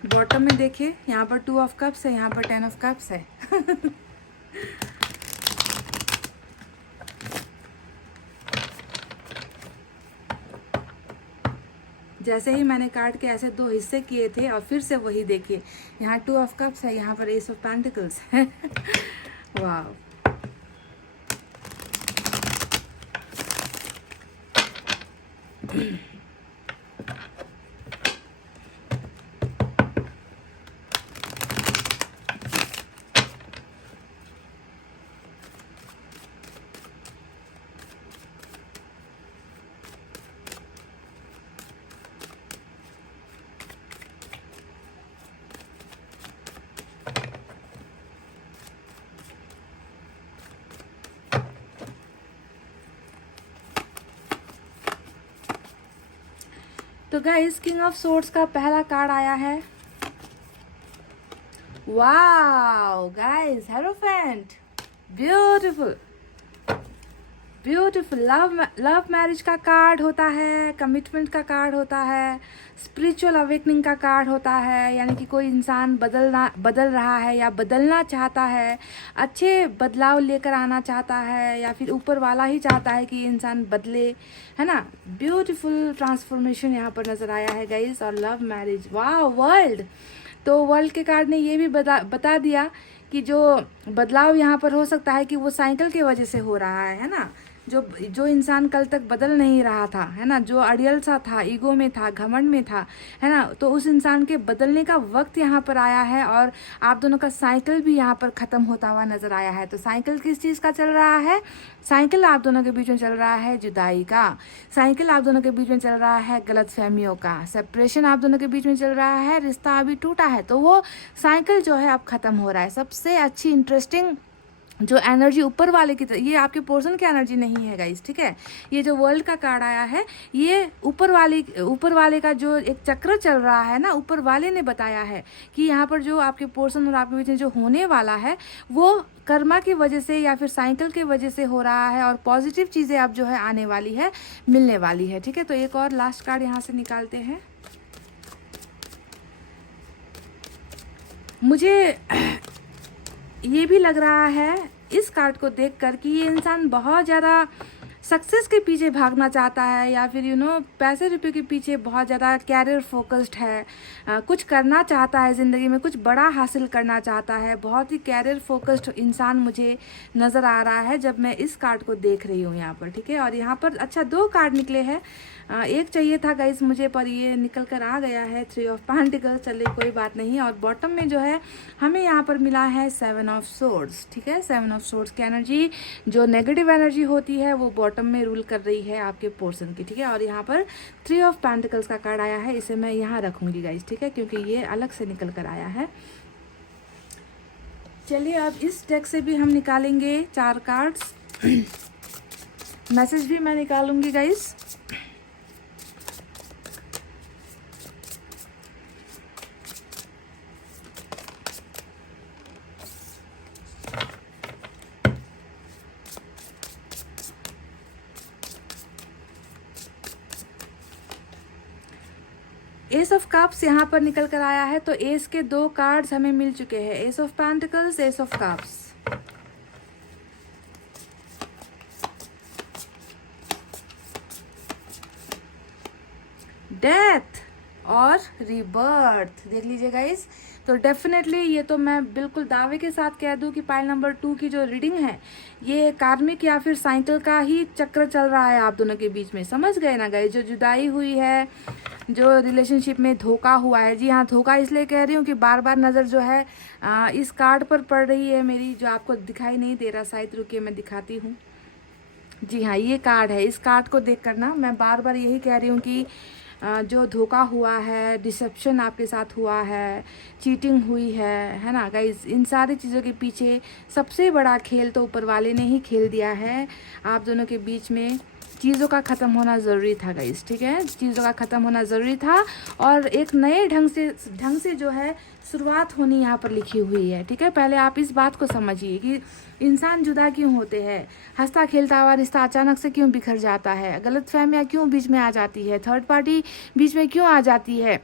बॉटम में देखिए, यहाँ पर 2 ऑफ कप्स है, यहाँ पर 10 ऑफ कप्स है। जैसे ही मैंने कार्ड के ऐसे 2 हिस्से किए थे और फिर से वही देखिए, यहाँ 2 ऑफ कप्स है, यहाँ पर एस ऑफ पेंटिकल्स है। वाह, तो गाइस किंग ऑफ सोर्ड्स का पहला कार्ड आया है। Wow guys, hierophant, beautiful beautiful. Love marriage का कार्ड होता है, कमिटमेंट का कार्ड होता है, स्पिरिचुअल अवेकनिंग का कार्ड होता है, यानी कि कोई इंसान बदल रहा है या बदलना चाहता है, अच्छे बदलाव लेकर आना चाहता है, या फिर ऊपर वाला ही चाहता है कि ये इंसान बदले, है ना। ब्यूटीफुल ट्रांसफॉर्मेशन यहाँ पर नज़र आया है गाइस। और लव मैरिज, वाह, वर्ल्ड तो वर्ल्ड के कार्ड ने ये भी बता दिया कि जो बदलाव यहाँ पर हो सकता है कि वो साइकिल की वजह से हो रहा है ना। जो इंसान कल तक बदल नहीं रहा था, है ना, जो अड़ियल सा था, ईगो में था, घमंड में था, है ना, तो उस इंसान के बदलने का वक्त यहाँ पर आया है और आप दोनों का साइकिल भी यहाँ पर ख़त्म होता हुआ नज़र आया है। तो साइकिल किस चीज़ का चल रहा है? साइकिल आप दोनों के बीच में चल रहा है जुदाई का, साइकिल आप दोनों के बीच में चल रहा है गलतफहमियों का, सेपरेशन आप दोनों के बीच में चल रहा है, रिश्ता अभी टूटा है, तो वो साइकिल जो है अब ख़त्म हो रहा है। सबसे अच्छी इंटरेस्टिंग जो एनर्जी ऊपर वाले की, ये आपके पोर्शन की एनर्जी नहीं है गाइस, ठीक है। ये जो वर्ल्ड का कार्ड आया है ये ऊपर वाले का जो एक चक्र चल रहा है ना, ऊपर वाले ने बताया है कि यहाँ पर जो आपके पोर्शन और आपके बीच में जो होने वाला है वो कर्मा की वजह से या फिर साइकिल की वजह से हो रहा है और पॉजिटिव चीज़ें अब जो है आने वाली है, मिलने वाली है, ठीक है। तो एक और लास्ट कार्ड यहाँ से निकालते हैं। मुझे ये भी लग रहा है इस कार्ड को देखकर कि ये इंसान बहुत ज़्यादा सक्सेस के पीछे भागना चाहता है या फिर पैसे रुपए के पीछे बहुत ज़्यादा कैरियर फोकस्ड है, कुछ करना चाहता है ज़िंदगी में, कुछ बड़ा हासिल करना चाहता है। बहुत ही कैरियर फोकस्ड इंसान मुझे नज़र आ रहा है जब मैं इस कार्ड को देख रही हूँ यहाँ पर, ठीक है। और यहाँ पर अच्छा 2 कार्ड निकले हैं, एक चाहिए था गाइस मुझे पर ये निकल कर आ गया है 3 ऑफ पेंटिकल्स, चलिए कोई बात नहीं। और बॉटम में जो है हमें यहाँ पर मिला है 7 ऑफ सोर्ड्स, ठीक है। 7 ऑफ सोर्ड्स की एनर्जी, जो नेगेटिव एनर्जी होती है वो बॉटम में रूल कर रही है आपके पोर्शन की, ठीक है। और यहाँ पर 3 ऑफ पेंटिकल्स का कार्ड आया है, इसे मैं यहाँ रखूँगी गाइस, ठीक है, क्योंकि ये अलग से निकल कर आया है। चलिए अब इस डेक से भी हम निकालेंगे 4 कार्ड्स, मैसेज भी मैं निकालूंगी गाइस। एस ऑफ कप्स यहाँ पर निकल कर आया है, तो एस के 2 कार्ड्स हमें मिल चुके हैं, S of pentacles, S of cups. Death और रीबर्थ देख लीजिए गाइस। तो डेफिनेटली ये तो मैं बिल्कुल दावे के साथ कह दूं कि पाइल नंबर 2 की जो रीडिंग है ये कार्मिक या फिर साइकिल का ही चक्र चल रहा है आप दोनों के बीच में, समझ गए ना गाइस। जो जुदाई हुई है, जो रिलेशनशिप में धोखा हुआ है, जी हाँ धोखा इसलिए कह रही हूँ कि बार बार नज़र जो है इस कार्ड पर पड़ रही है मेरी, जो आपको दिखाई नहीं दे रहा, शायद रुकिए मैं दिखाती हूँ। जी हाँ ये कार्ड है, इस कार्ड को देख कर ना मैं बार बार यही कह रही हूँ कि जो धोखा हुआ है, डिसेप्शन आपके साथ हुआ है, चीटिंग हुई है ना गाइज, इन सारी चीज़ों के पीछे सबसे बड़ा खेल तो ऊपर वाले ने ही खेल दिया है। आप दोनों के बीच में चीज़ों का ख़त्म होना ज़रूरी था गाइस, ठीक है, चीज़ों का ख़त्म होना ज़रूरी था और एक नए ढंग से जो है शुरुआत होनी यहाँ पर लिखी हुई है, ठीक है। पहले आप इस बात को समझिए कि इंसान जुदा क्यों होते हैं, हंसता खेलता हुआ रिश्ता अचानक से क्यों बिखर जाता है, गलतफहमियाँ क्यों बीच में आ जाती है, थर्ड पार्टी बीच में क्यों आ जाती है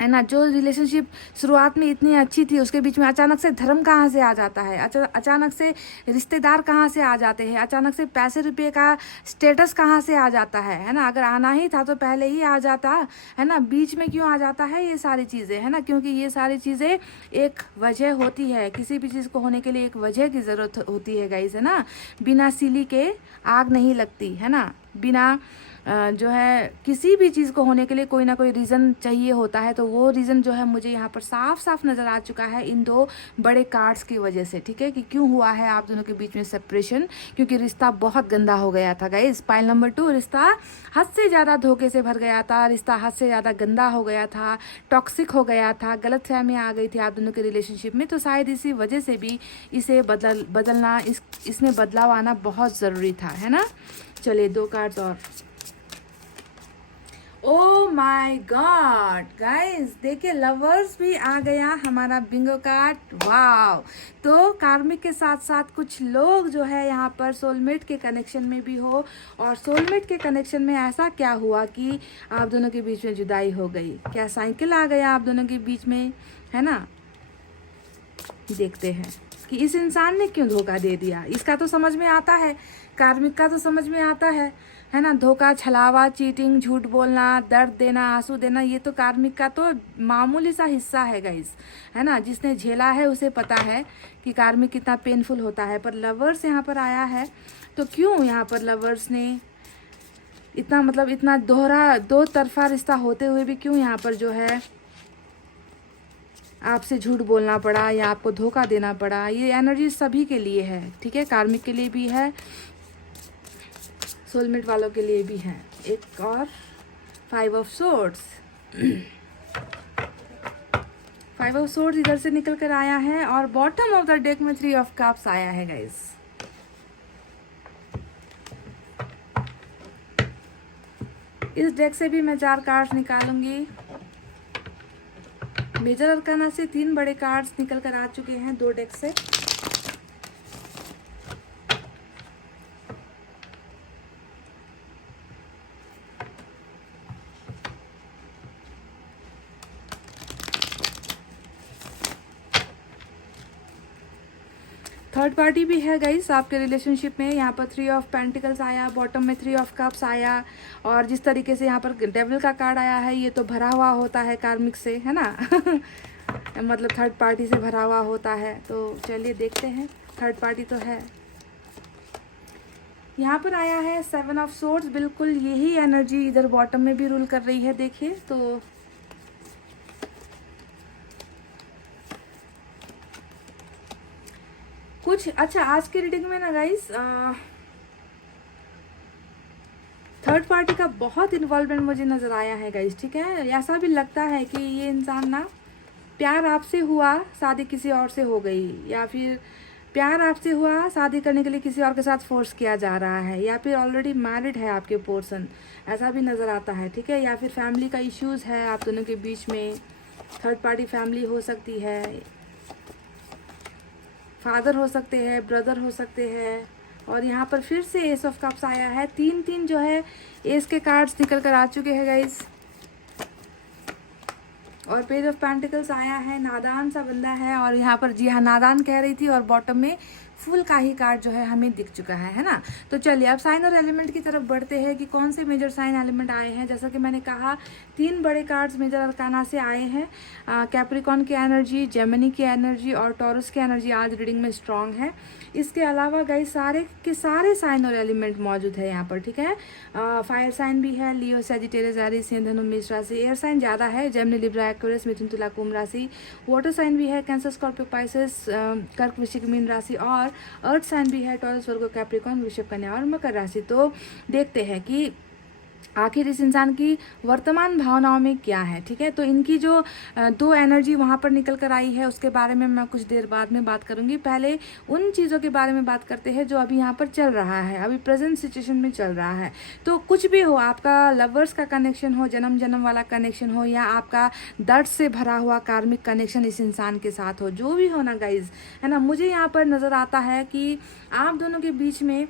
ना। जो रिलेशनशिप शुरुआत में इतनी अच्छी थी उसके बीच में अचानक से धर्म कहाँ से आ जाता है, अचानक से रिश्तेदार कहाँ से आ जाते हैं, अचानक से पैसे रुपये का स्टेटस कहाँ से आ जाता है ना। अगर आना ही था तो पहले ही आ जाता है ना, बीच में क्यों आ जाता है ये सारी चीज़ें, है ना, क्योंकि ये सारी चीज़ें एक वजह होती है, किसी भी चीज़ को होने के लिए एक वजह की ज़रूरत होती है गाइस, है ना। बिना सीली के आग नहीं लगती, है ना, बिना जो है किसी भी चीज़ को होने के लिए कोई ना कोई रीज़न चाहिए होता है। तो वो रीज़न जो है मुझे यहाँ पर साफ साफ नज़र आ चुका है इन 2 बड़े कार्ड्स की वजह से, ठीक है, कि क्यों हुआ है आप दोनों के बीच में सेपरेशन, क्योंकि रिश्ता बहुत गंदा हो गया था गाइस। पाइल नंबर 2, रिश्ता हद से ज़्यादा धोखे से भर गया था, रिश्ता हद से ज़्यादा गंदा हो गया था, टॉक्सिक हो गया था, गलतफहमियाँ आ गई थी आप दोनों के रिलेशनशिप में। तो शायद इसी वजह से भी इसे बदलना इसमें बदलाव आना बहुत ज़रूरी था, है ना। चलिए 2 कार्ड्स और। ओ माय गॉड गाइस, देखिए लवर्स भी आ गया हमारा बिंगो कार्ड, वाव। तो कार्मिक के साथ साथ कुछ लोग जो है यहाँ पर सोलमेट के कनेक्शन में भी हो, और सोलमेट के कनेक्शन में ऐसा क्या हुआ कि आप दोनों के बीच में जुदाई हो गई, क्या साइकिल आ गया आप दोनों के बीच में, है ना। देखते हैं कि इस इंसान ने क्यों धोखा दे दिया, इसका तो समझ में आता है, कार्मिक का तो समझ में आता है है ना, धोखा, छलावा, चीटिंग, झूठ बोलना, दर्द देना, आंसू देना, ये तो कार्मिक का तो मामूली सा हिस्सा है गाइस, है ना। जिसने झेला है उसे पता है कि कार्मिक कितना पेनफुल होता है। पर लवर्स यहाँ पर आया है, तो क्यों यहाँ पर लवर्स ने इतना मतलब इतना दो तरफा रिश्ता होते हुए भी क्यों यहाँ पर जो है आपसे झूठ बोलना पड़ा या आपको धोखा देना पड़ा। ये एनर्जी सभी के लिए है, ठीक है, कार्मिक के लिए भी है, सोलमेट वालों के लिए भी है। एक और 5 ऑफ सोर्ड्स, 5 ऑफ सोर्ड्स इधर से निकल कर आया है और बॉटम ऑफ द डेक में 3 ऑफ कप्स आया है गाइस। इस डेक से भी मैं 4 कार्ड्स निकालूंगी। मेजर अरकाना से 3 बड़े कार्ड्स निकल कर आ चुके हैं 2 डेक से। थर्ड पार्टी भी है गाइस आपके रिलेशनशिप में। यहाँ पर 3 ऑफ पेंटिकल्स आया, बॉटम में 3 ऑफ कप्स आया, और जिस तरीके से यहाँ पर डेविल का कार्ड आया है, ये तो भरा हुआ होता है कार्मिक से, है ना मतलब थर्ड पार्टी से भरा हुआ होता है। तो चलिए देखते हैं, थर्ड पार्टी तो है। यहाँ पर आया है 7 ऑफ सोर्ड्स, बिल्कुल यही एनर्जी इधर बॉटम में भी रूल कर रही है। देखिए तो कुछ अच्छा आज के रीडिंग में ना गाइस थर्ड पार्टी का बहुत इन्वॉल्वमेंट मुझे नज़र आया है गाइस, ठीक है। ऐसा भी लगता है कि ये इंसान ना प्यार आपसे हुआ, शादी किसी और से हो गई, या फिर प्यार आपसे हुआ, शादी करने के लिए किसी और के साथ फोर्स किया जा रहा है, या फिर ऑलरेडी मैरिड है आपके पर्सन, ऐसा भी नज़र आता है, ठीक है। या फिर फैमिली का इश्यूज़ है आप दोनों के बीच में, थर्ड पार्टी फैमिली हो सकती है, फादर हो सकते हैं, ब्रदर हो सकते हैं। और यहाँ पर फिर से एस ऑफ कप्स आया है, 3 जो है एस के कार्ड्स निकल कर आ चुके हैं गाइस। और पेज ऑफ पेंटिकल्स आया है, नादान सा बंदा है, और यहाँ पर जी हाँ नादान कह रही थी, और बॉटम में फुल का ही कार्ड जो है हमें दिख चुका है ना। तो चलिए अब साइन और एलिमेंट की तरफ बढ़ते हैं कि कौन से मेजर साइन एलिमेंट आए हैं। जैसा कि मैंने कहा 3 बड़े कार्ड्स मेजर अरकाना से आए हैं। कैप्रिकॉन की एनर्जी, जेमिनी की एनर्जी और टॉरस की एनर्जी आज रीडिंग में स्ट्रांग है। इसके अलावा गाइस सारे के सारे साइन और एलिमेंट मौजूद है यहाँ पर, ठीक है। फायर साइन भी है, लियो, सजिटेरियस, एरीज, सिंह, धनु, मेष राशि। एयर साइन ज़्यादा है, जेमिनी, लिब्रा, एक्वेरियस, मिथुन, तुला, कुंभ राशि। वाटर साइन भी है, कैंसर, स्कॉर्पियो, पाइसेस, कर्क, वृश्चिक, मीन राशि। और अर्थ साइन भी है, टॉरस, वर्गो, कैप्रिकॉन, वृषभ, कन्या और मकर राशि। तो देखते हैं कि आखिर इस इंसान की वर्तमान भावनाओं में क्या है, ठीक है। तो इनकी जो 2 एनर्जी वहाँ पर निकल कर आई है उसके बारे में मैं कुछ देर बाद में बात करूँगी। पहले उन चीज़ों के बारे में बात करते हैं जो अभी यहाँ पर चल रहा है, अभी प्रेजेंट सिचुएशन में चल रहा है। तो कुछ भी हो, आपका लवर्स का कनेक्शन हो, जन्म वाला कनेक्शन हो, या आपका दर्द से भरा हुआ कार्मिक कनेक्शन इस इंसान के साथ हो, जो भी हो ना गाइज, है ना, मुझे यहाँ पर नज़र आता है कि आप दोनों के बीच में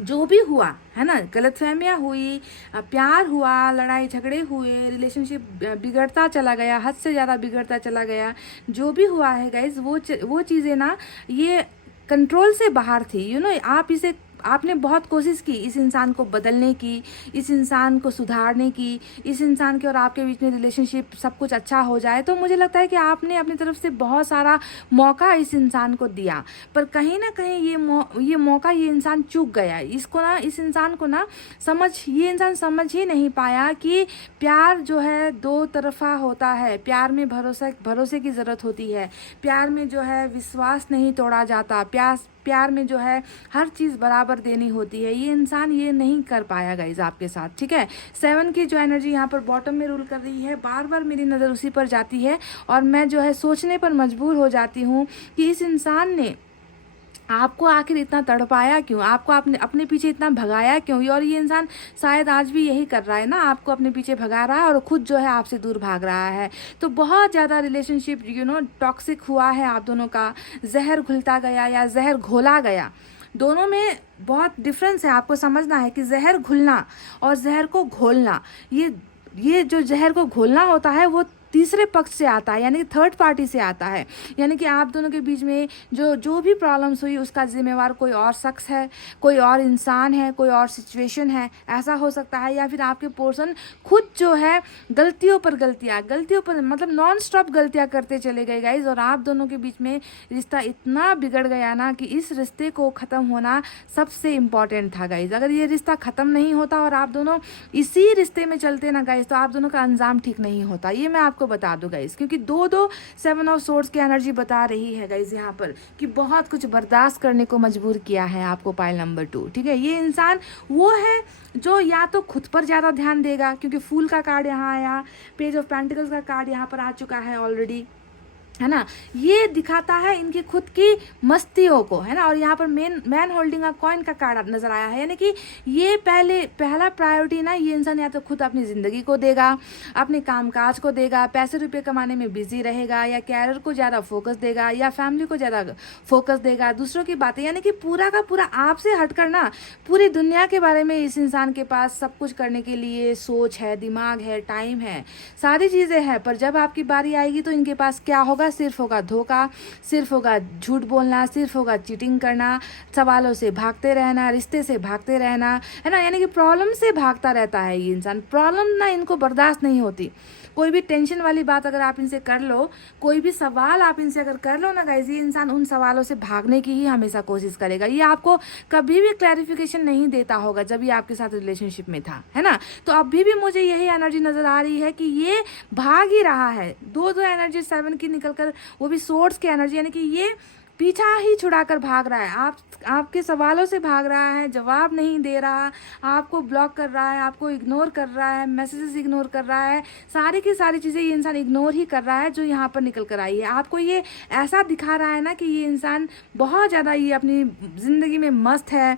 जो भी हुआ है ना, गलतफहमियाँ हुई, प्यार हुआ, लड़ाई झगड़े हुए, रिलेशनशिप बिगड़ता चला गया, हद से ज़्यादा बिगड़ता चला गया, जो भी हुआ है गाइज, वो चीज़ें ना ये कंट्रोल से बाहर थी। आपने बहुत कोशिश की इस इंसान को बदलने की, इस इंसान को सुधारने की, इस इंसान के और आपके बीच में रिलेशनशिप सब कुछ अच्छा हो जाए। तो मुझे लगता है कि आपने अपनी तरफ से बहुत सारा मौका इस इंसान को दिया, पर कहीं ना कहीं ये मौका ये इंसान चूक गया। इस इंसान को ना ये इंसान समझ ही नहीं पाया कि प्यार जो है 2 तरफा होता है। प्यार में भरोसे की ज़रूरत होती है, प्यार में जो है विश्वास नहीं तोड़ा जाता, प्यार में जो है हर चीज़ बराबर देनी होती है। ये इंसान ये नहीं कर पाया गाइज आपके साथ, ठीक है। 7 की जो एनर्जी यहाँ पर बॉटम में रूल कर रही है, बार बार मेरी नज़र उसी पर जाती है और मैं जो है सोचने पर मजबूर हो जाती हूँ कि इस इंसान ने आपको आखिर इतना तड़पाया क्यों, आपको अपने पीछे इतना भगाया क्यों। और ये इंसान शायद आज भी यही कर रहा है ना, आपको अपने पीछे भगा रहा है और खुद जो है आपसे दूर भाग रहा है। तो बहुत ज़्यादा रिलेशनशिप टॉक्सिक हुआ है आप दोनों का, जहर घुलता गया या जहर घोला गया, दोनों में बहुत डिफरेंस है। आपको समझना है कि जहर घुलना और जहर को घोलना, ये जो जहर को घोलना होता है वो तीसरे पक्ष से आता है, यानी कि थर्ड पार्टी से आता है। यानी कि आप दोनों के बीच में जो भी प्रॉब्लम्स हुई उसका जिम्मेवार कोई और शख्स है, कोई और इंसान है, कोई और सिचुएशन है, ऐसा हो सकता है। या फिर आपके पर्सन खुद जो है गलतियों पर मतलब नॉन स्टॉप गलतियां करते चले गए गाइज, और आप दोनों के बीच में रिश्ता इतना बिगड़ गया ना कि इस रिश्ते को ख़त्म होना सबसे इम्पॉर्टेंट था गाइज। अगर ये रिश्ता ख़त्म नहीं होता और आप दोनों इसी रिश्ते में चलते ना गाइज, तो आप दोनों का अंजाम ठीक नहीं होता, ये मैं आपको बता दूं गाइज। क्योंकि दो 7 ऑफ सोर्ड्स की एनर्जी बता रही है गाइज यहाँ पर कि बहुत कुछ बर्दाश्त करने को मजबूर किया है आपको पाइल नंबर 2, ठीक है। ये इंसान वो है जो या तो खुद पर ज़्यादा ध्यान देगा, क्योंकि फूल का कार्ड यहाँ आया, पेज ऑफ पेंटिकल्स का कार्ड यहाँ पर आ चुका है ऑलरेडी, है ना। ये दिखाता है इनकी खुद की मस्तियों को, है ना। और यहाँ पर मैन होल्डिंग अ कॉइन का कार्ड नजर आया है, यानी कि ये पहला प्रायोरिटी ना ये इंसान या तो खुद अपनी ज़िंदगी को देगा, अपने कामकाज को देगा, पैसे रुपए कमाने में बिजी रहेगा, या कैरियर को ज़्यादा फोकस देगा, या फैमिली को ज़्यादा फोकस देगा, दूसरों की बातें, यानी कि पूरा का पूरा आपसे हटकर ना पूरी दुनिया के बारे में इस इंसान के पास सब कुछ करने के लिए सोच है, दिमाग है, टाइम है, सारी चीज़ें हैं। पर जब आपकी बारी आएगी तो इनके पास क्या होगा? सिर्फ होगा धोखा, सिर्फ होगा झूठ बोलना, सिर्फ होगा चीटिंग करना, सवालों से भागते रहना, रिश्ते से भागते रहना, है ना। यानी कि प्रॉब्लम से भागता रहता है ये इंसान। प्रॉब्लम ना इनको बर्दाश्त नहीं होती। कोई भी टेंशन वाली बात अगर आप इनसे कर लो, कोई भी सवाल आप इनसे अगर कर लो ना गाइस, ये इंसान उन सवालों से भागने की ही हमेशा कोशिश करेगा। ये आपको कभी भी क्लैरिफिकेशन नहीं देता होगा जब ये आपके साथ रिलेशनशिप में था, है ना। तो अभी भी मुझे यही एनर्जी नजर आ रही है कि ये भाग ही रहा है। दो एनर्जी 7 की निकलकर, वो भी सोर्ड्स की एनर्जी, यानी कि ये पीछा ही छुड़ाकर भाग रहा है। आपके सवालों से भाग रहा है, जवाब नहीं दे रहा, आपको ब्लॉक कर रहा है, आपको इग्नोर कर रहा है, मैसेजेस इग्नोर कर रहा है, सारी की सारी चीज़ें ये इंसान इग्नोर ही कर रहा है जो यहाँ पर निकल कर आई है। आपको ये ऐसा दिखा रहा है ना कि ये इंसान बहुत ज़्यादा ये अपनी ज़िंदगी में मस्त है,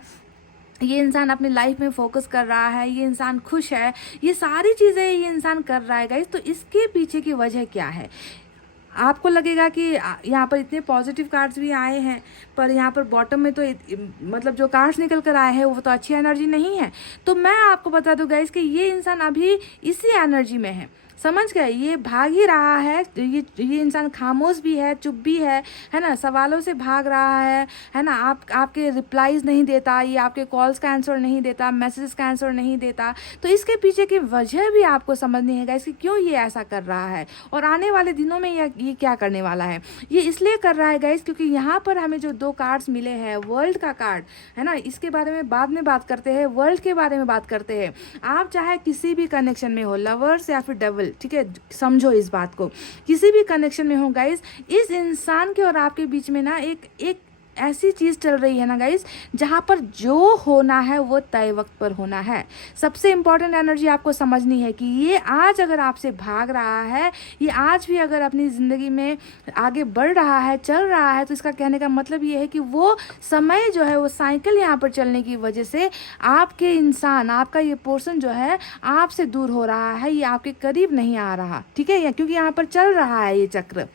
ये इंसान अपनी लाइफ में फोकस कर रहा है, ये इंसान खुश है, ये सारी चीज़ें ये इंसान कर रहा है गाइस। तो इसके पीछे की वजह क्या है? आपको लगेगा कि यहाँ पर इतने पॉजिटिव कार्ड्स भी आए हैं, पर यहाँ पर बॉटम में तो मतलब जो कार्ड्स निकल कर आए हैं वो तो अच्छी एनर्जी नहीं है। तो मैं आपको बता दूँ गाइस कि ये इंसान अभी इसी एनर्जी में है, समझ गए। ये भाग ही रहा है, ये इंसान खामोश भी है, चुप भी है ना, सवालों से भाग रहा है ना। आपके रिप्लाईज नहीं देता, ये आपके कॉल्स का आंसर नहीं देता, मैसेजेस का आंसर नहीं देता। तो इसके पीछे की वजह भी आपको समझनी है गाइस कि क्यों ये ऐसा कर रहा है, और आने वाले दिनों में ये क्या करने वाला है। ये इसलिए कर रहा है गाइस क्योंकि यहाँ पर हमें जो 2 कार्ड्स मिले हैं, वर्ल्ड का कार्ड है ना, इसके बारे में बाद में बात करते हैं, वर्ल्ड के बारे में बात करते हैं। आप चाहे किसी भी कनेक्शन में हो, लवर्स या फिर डबल, ठीक है, समझो इस बात को, किसी भी कनेक्शन में हो गाइस, इस इंसान के और आपके बीच में ना एक ऐसी चीज़ चल रही है ना गाइस, जहाँ पर जो होना है वो तय वक्त पर होना है। सबसे इम्पॉर्टेंट एनर्जी आपको समझनी है कि ये आज अगर आपसे भाग रहा है, ये आज भी अगर अपनी ज़िंदगी में आगे बढ़ रहा है, चल रहा है, तो इसका कहने का मतलब ये है कि वो समय जो है, वो साइकिल यहाँ पर चलने की वजह से आपके इंसान, आपका ये पर्सन जो है आपसे दूर हो रहा है, ये आपके करीब नहीं आ रहा, ठीक है। क्योंकि यहाँ पर चल रहा है ये चक्र,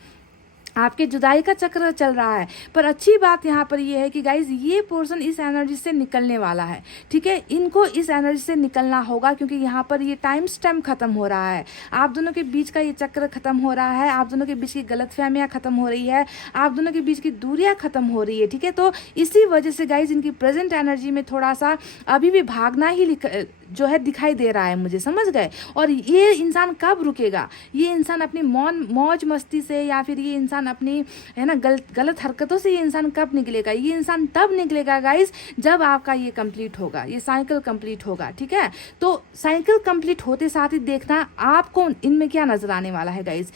आपके जुदाई का चक्र चल रहा है। पर अच्छी बात यहाँ पर ये है कि गाइज ये पर्सन इस एनर्जी से निकलने वाला है, ठीक है। इनको इस एनर्जी से निकलना होगा क्योंकि यहाँ पर ये टाइम स्टैम्प खत्म हो रहा है, आप दोनों के बीच का ये चक्र खत्म हो रहा है, आप दोनों के बीच की गलतफहमियाँ खत्म हो रही है, आप दोनों के बीच की दूरियाँ खत्म हो रही है, ठीक है। तो इसी वजह से गाइज इनकी प्रेजेंट एनर्जी में थोड़ा सा अभी भी भागना ही जो है दिखाई दे रहा है मुझे, समझ गए। और ये इंसान कब रुकेगा? ये इंसान अपनी मौज मस्ती से, या फिर ये इंसान अपनी, है ना, गलत हरकतों से ये इंसान कब निकलेगा? ये इंसान तब निकलेगा गाइस जब आपका ये कंप्लीट होगा, ये साइकिल कंप्लीट होगा, ठीक है। तो साइकिल कंप्लीट होते साथ ही देखना आपको इनमें क्या नजर आने वाला है गाइस।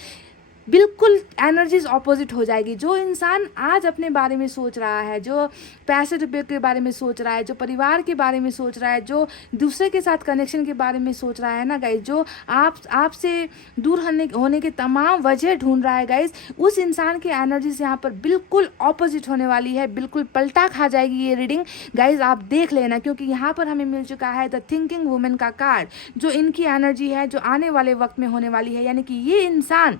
बिल्कुल एनर्जीज ऑपोजिट हो जाएगी। जो इंसान आज अपने बारे में सोच रहा है, जो पैसे रुपये के बारे में सोच रहा है, जो परिवार के बारे में सोच रहा है, जो दूसरे के साथ कनेक्शन के बारे में सोच रहा है ना गाइस, जो आपसे दूर होने के तमाम वजह ढूंढ रहा है गाइस, उस इंसान की एनर्जीज यहाँ पर बिल्कुल ऑपोजिट होने वाली है, बिल्कुल पलटा खा जाएगी ये रीडिंग गाइस। आप देख लेना, क्योंकि यहाँ पर हमें मिल चुका है द थिंकिंग वुमेन का कार्ड, जो इनकी एनर्जी है, जो आने वाले वक्त में होने वाली है। यानी कि ये इंसान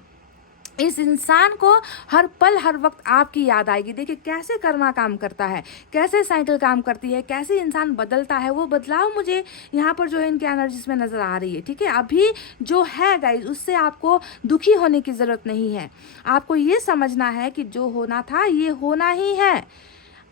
इस इंसान को हर पल हर वक्त आपकी याद आएगी। देखिए कैसे कर्मा काम करता है, कैसे साइकिल काम करती है, कैसे इंसान बदलता है। वो बदलाव मुझे यहाँ पर जो है इनके एनर्जीज में नज़र आ रही है। ठीक है, अभी जो है गाइज उससे आपको दुखी होने की ज़रूरत नहीं है। आपको ये समझना है कि जो होना था ये होना ही है।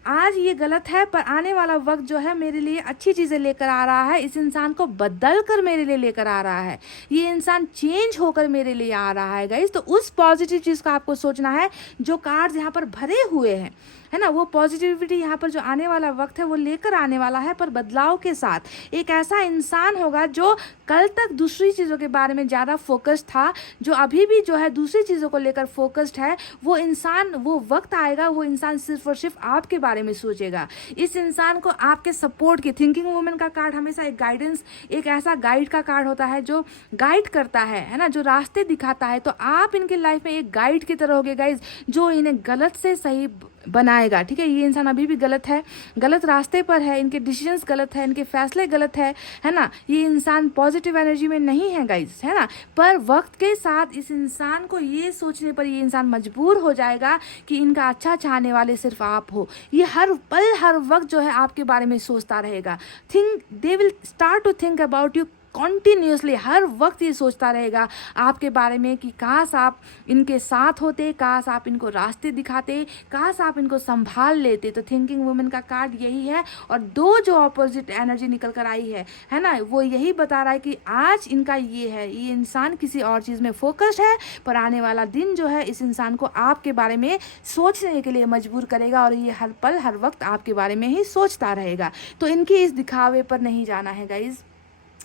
आज ये गलत है पर आने वाला वक्त जो है मेरे लिए अच्छी चीज़ें लेकर आ रहा है। इस इंसान को बदल कर मेरे लिए लेकर आ रहा है। ये इंसान चेंज होकर मेरे लिए आ रहा है गाइस। तो उस पॉजिटिव चीज़ का आपको सोचना है। जो कार्ड्स यहाँ पर भरे हुए हैं है ना, वो पॉजिटिविटी यहाँ पर जो आने वाला वक्त है वो लेकर आने वाला है, पर बदलाव के साथ। एक ऐसा इंसान होगा जो कल तक दूसरी चीज़ों के बारे में ज़्यादा फोकस्ड था, जो अभी भी जो है दूसरी चीज़ों को लेकर फोकस्ड है, वो इंसान, वो वक्त आएगा वो इंसान सिर्फ और सिर्फ आपके बारे में सोचेगा। इस इंसान को आपके सपोर्ट की, थिंकिंग वुमेन का कार्ड हमेशा एक गाइडेंस, एक ऐसा गाइड का कार्ड होता है जो गाइड करता है ना, जो रास्ते दिखाता है। तो आप इनके लाइफ में एक गाइड की तरह होगे गाइज, जो इन्हें गलत से सही बनाएगा। ठीक है, ये इंसान अभी भी गलत है, गलत रास्ते पर है, इनके डिसीजंस गलत है, इनके फैसले गलत है ना। ये इंसान पॉजिटिव एनर्जी में नहीं है गाइज, है ना। पर वक्त के साथ इस इंसान को ये सोचने पर ये इंसान मजबूर हो जाएगा कि इनका अच्छा चाहने वाले सिर्फ आप हो। ये हर पल हर वक्त जो है आपके बारे में सोचता रहेगा। They will start to think about you continuously. हर वक्त ये सोचता रहेगा आपके बारे में कि काश आप इनके साथ होते, काश आप इनको रास्ते दिखाते, काश आप इनको संभाल लेते। तो थिंकिंग वुमेन का कार्ड यही है। और दो जो ऑपोजिट एनर्जी निकल कर आई है ना, वो यही बता रहा है कि आज इनका ये है, ये इंसान किसी और चीज़ में फोकस्ड है, पर आने वाला दिन जो है इस इंसान को आपके बारे में सोचने के लिए मजबूर करेगा, और ये हर पल हर वक्त आपके बारे में ही सोचता रहेगा। तो इनके इस दिखावे पर नहीं जाना है गाइज,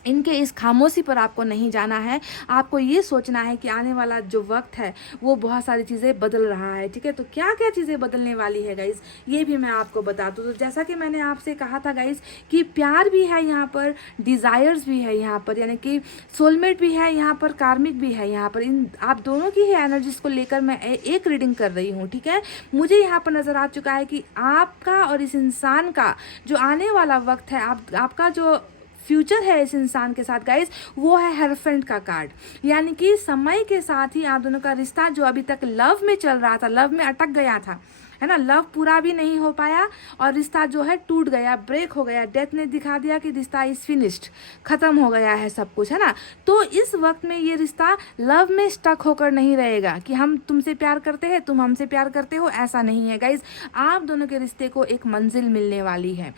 इनके इस खामोशी पर आपको नहीं जाना है। आपको ये सोचना है कि आने वाला जो वक्त है वो बहुत सारी चीज़ें बदल रहा है। ठीक है, तो क्या क्या चीज़ें बदलने वाली है गाइज, ये भी मैं आपको बता दूँ। तो जैसा कि मैंने आपसे कहा था गाइज कि प्यार भी है यहाँ पर, डिज़ायर्स भी है यहाँ पर, यानी कि सोलमेट भी है यहाँ पर, कार्मिक भी है यहाँ पर। इन आप दोनों की ही एनर्जीज को लेकर मैं एक रीडिंग कर रही हूँ। ठीक है, मुझे यहाँ पर नज़र आ चुका है कि आपका और इस इंसान का जो आने वाला वक्त है, आपका जो फ्यूचर है इस इंसान के साथ गाइज, वो है हेरोफेंट का कार्ड। यानी कि समय के साथ ही आप दोनों का रिश्ता जो अभी तक लव में चल रहा था, लव में अटक गया था, है ना, लव पूरा भी नहीं हो पाया और रिश्ता जो है टूट गया, ब्रेक हो गया। डेथ ने दिखा दिया कि रिश्ता इज फिनिश्ड, खत्म हो गया है सब कुछ, है ना। तो इस वक्त में ये रिश्ता लव में स्टक होकर नहीं रहेगा कि हम तुमसे प्यार करते हैं, तुम हमसे प्यार करते हो, ऐसा नहीं है गाइज। आप दोनों के रिश्ते को एक मंजिल मिलने वाली है,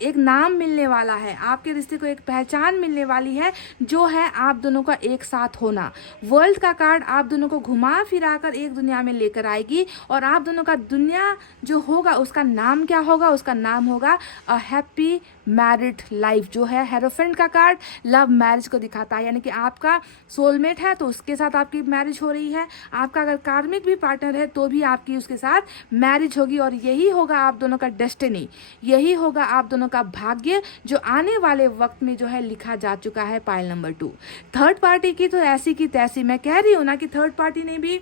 एक नाम मिलने वाला है, आपके रिश्ते को एक पहचान मिलने वाली है, जो है आप दोनों का एक साथ होना। वर्ल्ड का कार्ड आप दोनों को घुमा फिरा कर एक दुनिया में लेकर आएगी, और आप दोनों का दुनिया जो होगा उसका नाम क्या होगा, उसका नाम होगा अ हैप्पी मैरिड लाइफ। जो है हेरोफेंट का कार्ड लव मैरिज को दिखाता है, यानी कि आपका सोलमेट है तो उसके साथ आपकी मैरिज हो रही है, आपका अगर कार्मिक भी पार्टनर है तो भी आपकी उसके साथ मैरिज होगी, और यही होगा आप दोनों का डेस्टिनी, यही होगा आप दोनों का भाग्य, जो आने वाले वक्त में जो है लिखा जा चुका है। पाइल नंबर 2 थर्ड पार्टी की तो ऐसी की तैसी, मैं कह रही हूँ ना कि थर्ड पार्टी ने भी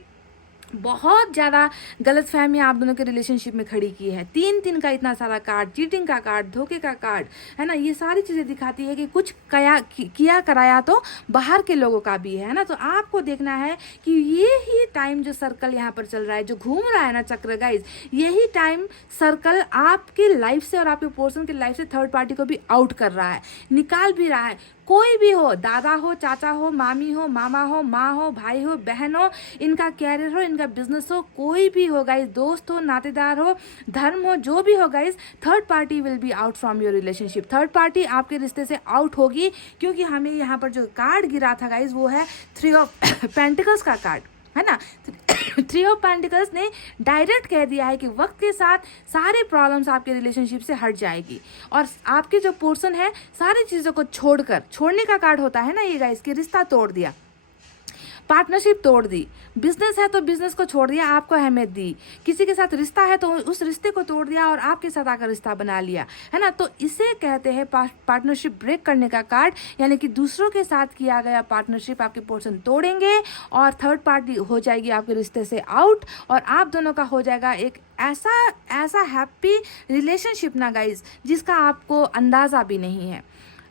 बहुत ज़्यादा गलतफहमी आप दोनों के रिलेशनशिप में खड़ी की है। 3 का इतना सारा कार्ड, चीटिंग का कार्ड, धोखे का कार्ड, है ना, ये सारी चीज़ें दिखाती है कि कुछ किया कराया तो बाहर के लोगों का भी है ना। तो आपको देखना है कि ये ही टाइम जो सर्कल यहाँ पर चल रहा है, जो घूम रहा है ना चक्र गाइज, यही टाइम सर्कल आपके लाइफ से और आपके पर्सन के लाइफ से थर्ड पार्टी को भी आउट कर रहा है, निकाल भी रहा है। कोई भी हो, दादा हो, चाचा हो, मामी हो, मामा हो, माँ हो, भाई हो, बहन हो, इनका कैरियर हो, इनका बिजनेस हो, कोई भी हो गाइज, दोस्त हो, नातेदार हो, धर्म हो, जो भी हो guys, third party will be out from your relationship. Third party आपके रिश्ते से आउट होगी, क्योंकि हमें यहाँ पर जो कार्ड गिरा था गाइज वो है 3 ऑफ पेंटिकल्स का कार्ड, है ना। 3 ऑफ पेंटिकल्स ने डायरेक्ट कह दिया है कि वक्त के साथ सारे प्रॉब्लम्स आपके रिलेशनशिप से हट जाएगी, और आपके जो पर्सन है सारी चीज़ों को छोड़ने का कार्ड होता है ना ये गाइस, कि रिश्ता तोड़ दिया, पार्टनरशिप तोड़ दी, बिजनेस है तो बिजनेस को छोड़ दिया, आपको अहमियत दी, किसी के साथ रिश्ता है तो उस रिश्ते को तोड़ दिया और आपके साथ आकर रिश्ता बना लिया, है ना। तो इसे कहते हैं पार्टनरशिप ब्रेक करने का कार्ड, यानी कि दूसरों के साथ किया गया पार्टनरशिप आपके पर्सन तोड़ेंगे और थर्ड पार्टी हो जाएगी आपके रिश्ते से आउट, और आप दोनों का हो जाएगा एक ऐसा हैप्पी रिलेशनशिप ना गाइज, जिसका आपको अंदाज़ा भी नहीं है।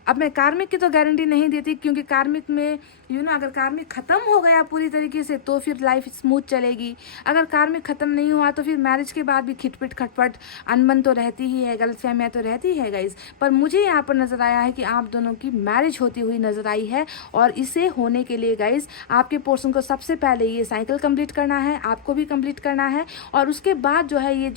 अब मैं कार्मिक की तो गारंटी नहीं देती, क्योंकि कार्मिक में अगर कार्मिक ख़त्म हो गया पूरी तरीके से तो फिर लाइफ स्मूथ चलेगी। अगर कार्मिक ख़त्म नहीं हुआ तो फिर मैरिज के बाद भी खिटपिट खटपट अनबन तो रहती ही है, गलतफहमियाँ तो रहती है गाइज। पर मुझे यहाँ पर नज़र आया है कि आप दोनों की मैरिज होती हुई नज़र आई है, और इसे होने के लिए गाइज आपके पोर्सन को सबसे पहले ये साइकिल कंप्लीट करना है, आपको भी कंप्लीट करना है। और उसके बाद जो है ये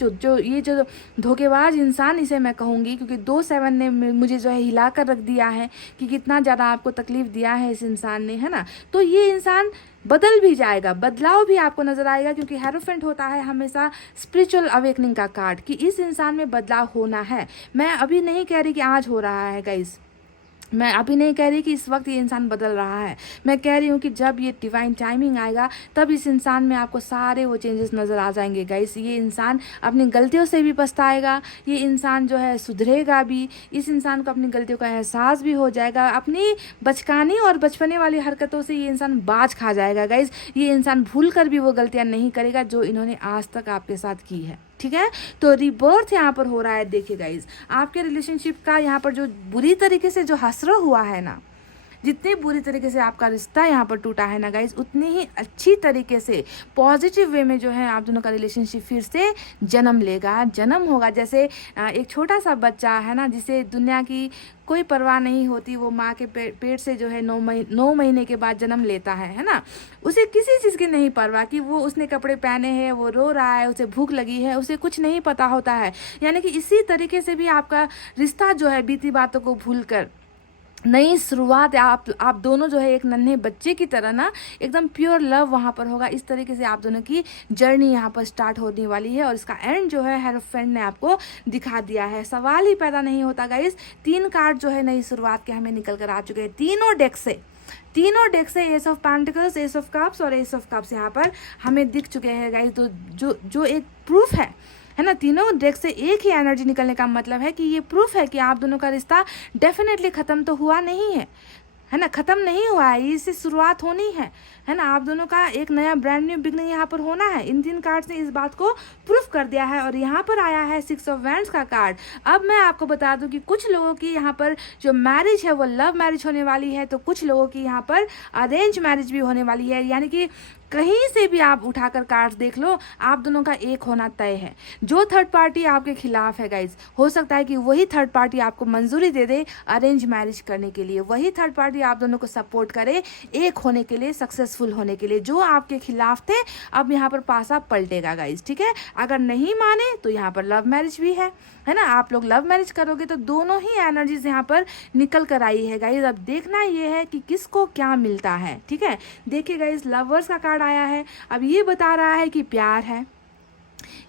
जो धोखेबाज इंसान, इसे मैं कहूँगी, क्योंकि 2-7 ने मुझे जो है हिला कर रख दिया है कि कितना ज़्यादा आपको तकलीफ़ दिया है इस इंसान ने, है ना। तो ये इंसान बदल भी जाएगा, बदलाव भी आपको नजर आएगा, क्योंकि हेरोफेंट होता है हमेशा स्पिरिचुअल अवेकनिंग का कार्ड, कि इस इंसान में बदलाव होना है। मैं अभी नहीं कह रही कि आज हो रहा है गाइस, मैं अभी नहीं कह रही कि इस वक्त ये इंसान बदल रहा है, मैं कह रही हूँ कि जब ये डिवाइन टाइमिंग आएगा तब इस इंसान में आपको सारे वो चेंजेस नज़र आ जाएंगे गाइस। ये इंसान अपनी गलतियों से भी पछताएगा, ये इंसान जो है सुधरेगा भी, इस इंसान को अपनी गलतियों का एहसास भी हो जाएगा, अपनी बचकानी और बचपने वाली हरकतों से ये इंसान बाज खा जाएगा गाइस। ये इंसान भूल कर भी वो गलतियाँ नहीं करेगा जो इन्होंने आज तक आपके साथ की है, ठीक है। तो रिबर्थ यहाँ पर हो रहा है। देखिए गाइज, आपके रिलेशनशिप का यहाँ पर जो बुरी तरीके से जो हसरा हुआ है ना, जितनी बुरी तरीके से आपका रिश्ता यहाँ पर टूटा है ना गाइज, उतनी ही अच्छी तरीके से पॉजिटिव वे में जो है आप दोनों का रिलेशनशिप फिर से जन्म लेगा, जन्म होगा। जैसे एक छोटा सा बच्चा है ना, जिसे दुनिया की कोई परवाह नहीं होती, वो माँ के पेट से जो है 9 महीने के बाद जन्म लेता है ना, उसे किसी चीज़ की नहीं परवाह कि वो उसने कपड़े पहने हैं, वो रो रहा है, उसे भूख लगी है, उसे कुछ नहीं पता होता है। यानी कि इसी तरीके से भी आपका रिश्ता जो है बीती बातों को भूल कर नई शुरुआत, आप दोनों जो है एक नन्हे बच्चे की तरह ना एकदम प्योर लव वहाँ पर होगा। इस तरीके से आप दोनों की जर्नी यहाँ पर स्टार्ट होने वाली है, और इसका एंड जो है हेरोफेंट ने आपको दिखा दिया है। सवाल ही पैदा नहीं होता गाइस। 3 कार्ड जो है नई शुरुआत के हमें निकल कर आ चुके हैं तीनों डेक से S of pentacles, S of cups और एस ऑफ कप्स यहाँ पर हमें दिख चुके हैं गाइस। तो जो एक प्रूफ है ना, तीनों डेक से एक ही एनर्जी निकलने का मतलब है कि ये प्रूफ है कि आप दोनों का रिश्ता डेफिनेटली ख़त्म तो हुआ नहीं है ना, ख़त्म नहीं हुआ है, इससे शुरुआत होनी है ना। आप दोनों का एक नया ब्रांड न्यू बिगनिंग यहाँ पर होना है। इन 3 कार्ड्स ने इस बात को प्रूफ कर दिया है। और यहाँ पर आया है 6 ऑफ वैंड्स का कार्ड। अब मैं आपको बता दूं कि कुछ लोगों की यहाँ पर जो मैरिज है वो लव मैरिज होने वाली है, तो कुछ लोगों की यहाँ पर अरेंज मैरिज भी होने वाली है। यानी कि कहीं से भी आप उठाकर कार्ड्स देख लो, आप दोनों का एक होना तय है। जो थर्ड पार्टी आपके खिलाफ है गाइज, हो सकता है कि वही थर्ड पार्टी आपको मंजूरी दे दे अरेंज मैरिज करने के लिए, वही थर्ड पार्टी आप दोनों को सपोर्ट करे एक होने के लिए, सक्सेसफुल होने के लिए। जो आपके खिलाफ थे अब यहाँ पर पासा पलटेगा गाइज, ठीक है। अगर नहीं माने तो यहाँ पर लव मैरिज भी है ना। आप लोग लव मैरिज करोगे तो दोनों ही एनर्जीज यहाँ पर निकल कर आई है गाइज। अब देखना ये है कि किसको क्या मिलता है, ठीक है। देखिए गाइज, लवर्स का कार्ड आया है। अब ये बता रहा है कि प्यार है,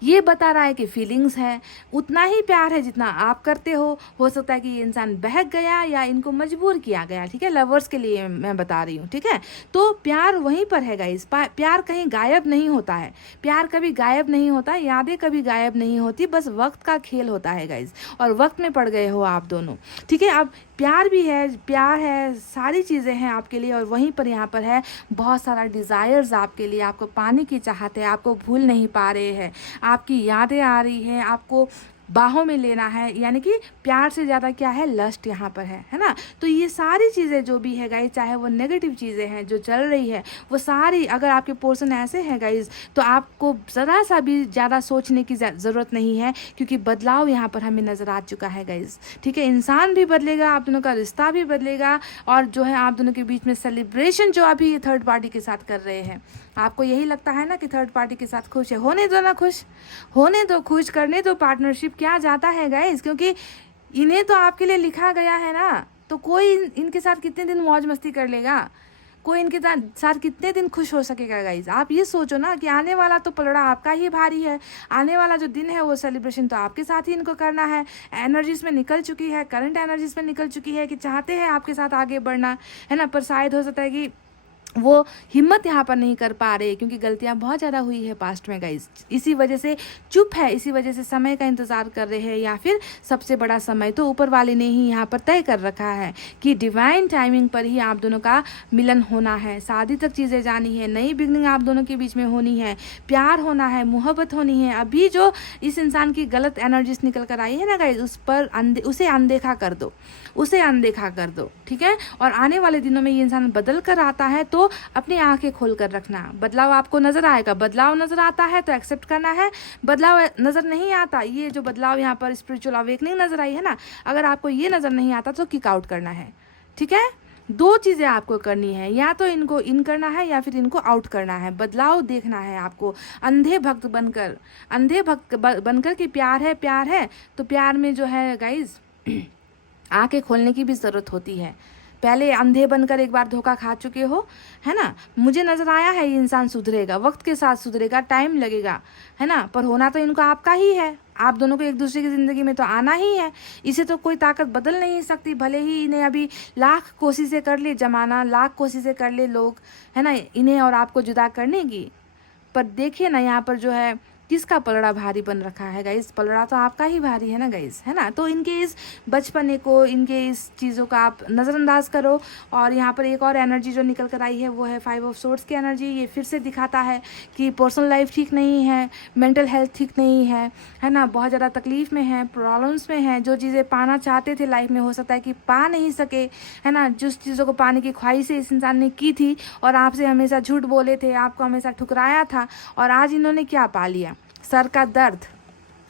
ये बता रहा है कि फीलिंग्स है, उतना ही प्यार है जितना आप करते हो सकता है कि ये इंसान बहक गया या इनको मजबूर किया गया, ठीक है। लवर्स के लिए मैं बता रही हूँ, ठीक है। तो प्यार वहीं पर है गाइस, प्यार कहीं गायब नहीं होता है, प्यार कभी गायब नहीं होता, यादें कभी गायब नहीं होती, बस वक्त का खेल होता है गाइस, और वक्त में पड़ गए हो आप दोनों, ठीक है। अब प्यार भी है, प्यार है, सारी चीज़ें हैं आपके लिए, और वहीं पर यहाँ पर है बहुत सारा डिज़ायर्स आपके लिए, आपको पाने की चाहत है, आपको भूल नहीं पा रहे हैं, आपकी यादें आ रही हैं, आपको बाहों में लेना है। यानी कि प्यार से ज़्यादा क्या है, लस्ट यहाँ पर है ना। तो ये सारी चीज़ें जो भी है गाइज, चाहे वो नेगेटिव चीज़ें हैं जो चल रही है, वो सारी, अगर आपके पोर्सन ऐसे हैं गाइज, तो आपको ज़रा सा भी ज़्यादा सोचने की ज़रूरत नहीं है, क्योंकि बदलाव यहाँ पर हमें नज़र आ चुका है गाइज, ठीक है। इंसान भी बदलेगा, आप दोनों का रिश्ता भी बदलेगा, और जो है आप दोनों के बीच में सेलिब्रेशन जो अभी थर्ड पार्टी के साथ कर रहे हैं, आपको यही लगता है ना कि थर्ड पार्टी के साथ खुश है, होने दो ना खुश, होने दो, खुश करने दो। पार्टनरशिप क्या जाता है गाइस, क्योंकि इन्हें तो आपके लिए लिखा गया है ना। तो कोई इनके साथ कितने दिन मौज मस्ती कर लेगा, कोई इनके साथ कितने दिन खुश हो सकेगा गाइस। आप ये सोचो ना कि आने वाला तो पलड़ा आपका ही भारी है, आने वाला जो दिन है वो सेलिब्रेशन तो आपके साथ ही इनको करना है। एनर्जीज में निकल चुकी है, करंट एनर्जीज में निकल चुकी है कि चाहते हैं आपके साथ आगे बढ़ना, है ना। पर शायद हो सकता है कि वो हिम्मत यहाँ पर नहीं कर पा रहे क्योंकि गलतियाँ बहुत ज़्यादा हुई है पास्ट में गाइस। इसी वजह से चुप है, इसी वजह से समय का इंतज़ार कर रहे हैं, या फिर सबसे बड़ा समय तो ऊपर वाले ने ही यहाँ पर तय कर रखा है कि डिवाइन टाइमिंग पर ही आप दोनों का मिलन होना है। शादी तक चीज़ें जानी है, नई बिगनिंग आप दोनों के बीच में होनी है, प्यार होना है, मोहब्बत होनी है। अभी जो इस इंसान की गलत एनर्जीज निकल कर आई है ना गाइस, उस पर उसे अनदेखा कर दो, उसे अनदेखा कर दो, ठीक है। और आने वाले दिनों में ये इंसान बदल कर आता है तो अपनी आंखें खोल कर रखना। बदलाव आपको नजर आएगा, बदलाव नजर आता है तो एक्सेप्ट करना है, बदलाव नजर नहीं आता, ये जो बदलाव यहाँ पर स्पिरिचुअल अवेकनिंग नजर आई है ना, अगर आपको ये नजर नहीं आता तो किक आउट करना है, ठीक है। दो चीज़ें आपको करनी है, या तो इनको इन करना है या फिर इनको आउट करना है। बदलाव देखना है आपको, अंधे भक्त बनकर, अंधे भक्त बनकर कि प्यार है तो प्यार में जो है गाइज आंखें खोलने की भी ज़रूरत होती है। पहले अंधे बनकर एक बार धोखा खा चुके हो, है ना। मुझे नज़र आया है ये इंसान सुधरेगा, वक्त के साथ सुधरेगा, टाइम लगेगा, है ना, पर होना तो इनको आपका ही है। आप दोनों को एक दूसरे की ज़िंदगी में तो आना ही है, इसे तो कोई ताकत बदल नहीं सकती। भले ही इन्हें अभी लाख कोशिशें कर ले जमाना, लाख कोशिशें कर ले लोग, है ना, इन्हें और आपको जुदा करने की, पर देखिए ना यहाँ पर जो है किसका पलड़ा भारी बन रखा है गाइस। पलड़ा तो आपका ही भारी है ना गाइस, है ना। तो इनके इस बचपने को, इनके इस चीज़ों का आप नज़रअंदाज करो। और यहाँ पर एक और एनर्जी जो निकल कर आई है वो है 5 ऑफ सोर्ड्स की एनर्जी। ये फिर से दिखाता है कि पर्सनल लाइफ ठीक नहीं है, मेंटल हेल्थ ठीक नहीं है ना, बहुत ज़्यादा तकलीफ़ में है, प्रॉब्लम्स में है। जो चीज़ें पाना चाहते थे लाइफ में हो सकता है कि पा नहीं सके, है ना। जिस चीज़ों को पाने की ख्वाहिश इस इंसान ने की थी और आपसे हमेशा झूठ बोले थे, आपको हमेशा ठुकराया था, और आज इन्होंने क्या पा लिया? सर का दर्द,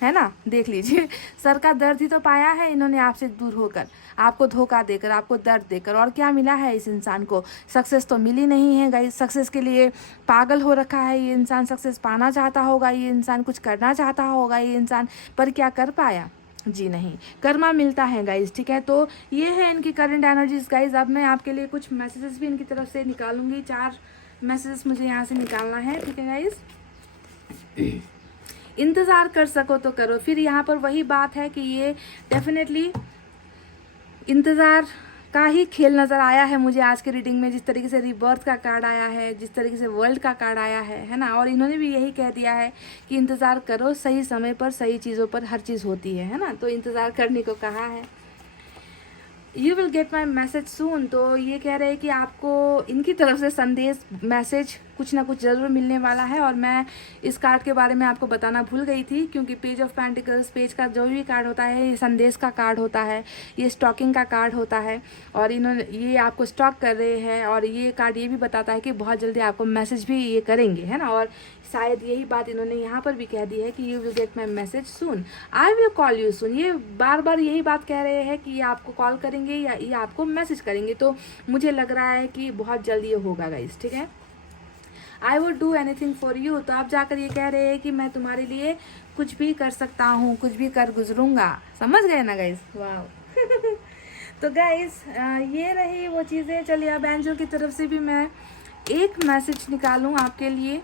है ना, देख लीजिए, सर का दर्द ही तो पाया है इन्होंने आपसे दूर होकर, आपको धोखा देकर, आपको दर्द देकर। और क्या मिला है इस इंसान को? सक्सेस तो मिली नहीं है गाइस। सक्सेस के लिए पागल हो रखा है ये इंसान, सक्सेस पाना चाहता होगा ये इंसान, कुछ करना चाहता होगा ये इंसान, पर क्या कर पाया? जी नहीं, कर्मा मिलता है गाइज, ठीक है। तो ये है इनकी करंट एनर्जीज गाइज। अब मैं आपके लिए कुछ मैसेजेस भी इनकी तरफ से निकालूंगी, 4 मैसेजेस मुझे यहाँ से निकालना है, ठीक है गाइज। इंतज़ार कर सको तो करो। फिर यहाँ पर वही बात है कि ये डेफिनेटली इंतज़ार का ही खेल नज़र आया है मुझे आज के रीडिंग में। जिस तरीके से रिबर्थ का कार्ड आया है, जिस तरीके से वर्ल्ड का कार्ड आया है ना, और इन्होंने भी यही कह दिया है कि इंतज़ार करो, सही समय पर सही चीज़ों पर हर चीज़ होती है ना। तो इंतज़ार करने को कहा है। You will get my message soon. तो ये कह रहे हैं कि आपको इनकी तरफ से संदेश, मैसेज कुछ ना कुछ ज़रूर मिलने वाला है। और मैं इस कार्ड के बारे में आपको बताना भूल गई थी, क्योंकि पेज ऑफ पेंटिकल्स, पेज का जो भी कार्ड होता है ये संदेश का कार्ड होता है, ये स्टॉकिंग का कार्ड होता है। और इन्होंने ये आपको स्टॉक कर रहे हैं, और ये कार्ड ये भी बताता है कि बहुत जल्दी आपको मैसेज भी ये करेंगे, है ना। और शायद यही बात इन्होंने यहाँ पर भी कह दी है कि you will get my message soon, I will call you soon. ये बार बार यही बात कह रहे हैं कि ये आपको कॉल करेंगे या ये आपको मैसेज करेंगे। तो मुझे लग रहा है कि बहुत जल्दी ये होगा गाइस, ठीक है। I would do anything for you. तो आप जाकर ये कह रहे हैं कि मैं तुम्हारे लिए कुछ भी कर सकता हूँ, कुछ भी कर गुजरूंगा। समझ गए ना गाइस? वाह। तो गाइस ये रही वो चीज़ें। चलिए अब एंजल की तरफ से भी मैं एक मैसेज निकालूं आपके लिए।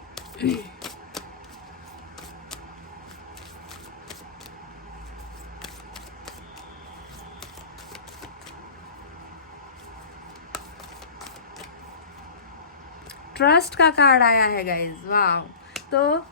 ट्रस्ट का कार्ड आया है गाइज, वाह। तो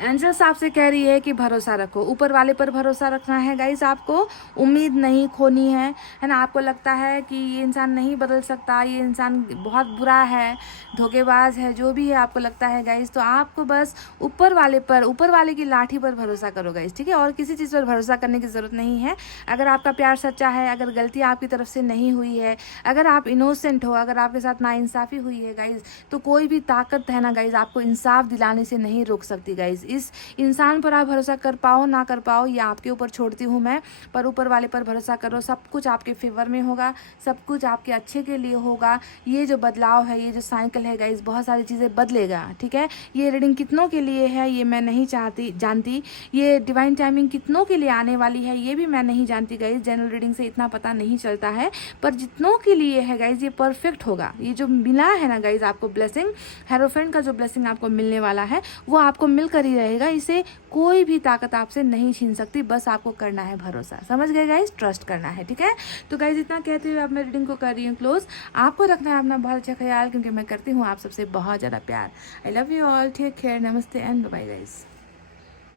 एंजल्स आपसे कह रही है कि भरोसा रखो, ऊपर वाले पर भरोसा रखना है गाइस। आपको उम्मीद नहीं खोनी है ना। आपको लगता है कि ये इंसान नहीं बदल सकता, ये इंसान बहुत बुरा है, धोखेबाज है, जो भी है आपको लगता है गाइस, तो आपको बस ऊपर वाले पर, ऊपर वाले की लाठी पर भरोसा करो गाइस, ठीक है। और किसी चीज़ पर भरोसा करने की ज़रूरत नहीं है। अगर आपका प्यार सच्चा है, अगर गलती आपकी तरफ से नहीं हुई है, अगर आप इनोसेंट हो, अगर आपके साथ नाइंसाफ़ी हुई है गाइस, तो कोई भी ताकत है ना गाइस आपको इंसाफ दिलाने से नहीं रोक सकती गाइस। इस इंसान पर आप भरोसा कर पाओ ना कर पाओ ये आपके ऊपर छोड़ती हूँ मैं, पर ऊपर वाले पर भरोसा करो। सब कुछ आपके फेवर में होगा, सब कुछ आपके अच्छे के लिए होगा। ये जो बदलाव है, ये जो साइकिल है गाइस, बहुत सारी चीज़ें बदलेगा, ठीक है। ये रीडिंग कितनों के लिए है ये मैं नहीं जानती। ये डिवाइन टाइमिंग कितनों के लिए आने वाली है ये भी मैं नहीं जानती गाइस। जनरल रीडिंग से इतना पता नहीं चलता है, पर जितनों के लिए है गाइस ये परफेक्ट होगा। ये जो मिला है ना गाइस आपको ब्लेसिंग, हेरोफेंट का जो ब्लेसिंग आपको मिलने वाला है वो आपको मिलकर ही ही रहेगा। इसे कोई भी ताकत आपसे नहीं छीन सकती, बस आपको करना है भरोसा। समझ गए गाइस, ट्रस्ट करना है, ठीक है। तो गाइस इतना कहते हुए अब मैं रीडिंग को कर रही हूँ क्लोज। आपको रखना है अपना बहुत अच्छा ख्याल, क्योंकि मैं करती हूँ आप सबसे बहुत ज़्यादा प्यार। I love you all, take care, नमस्ते एंड बाय गाइस।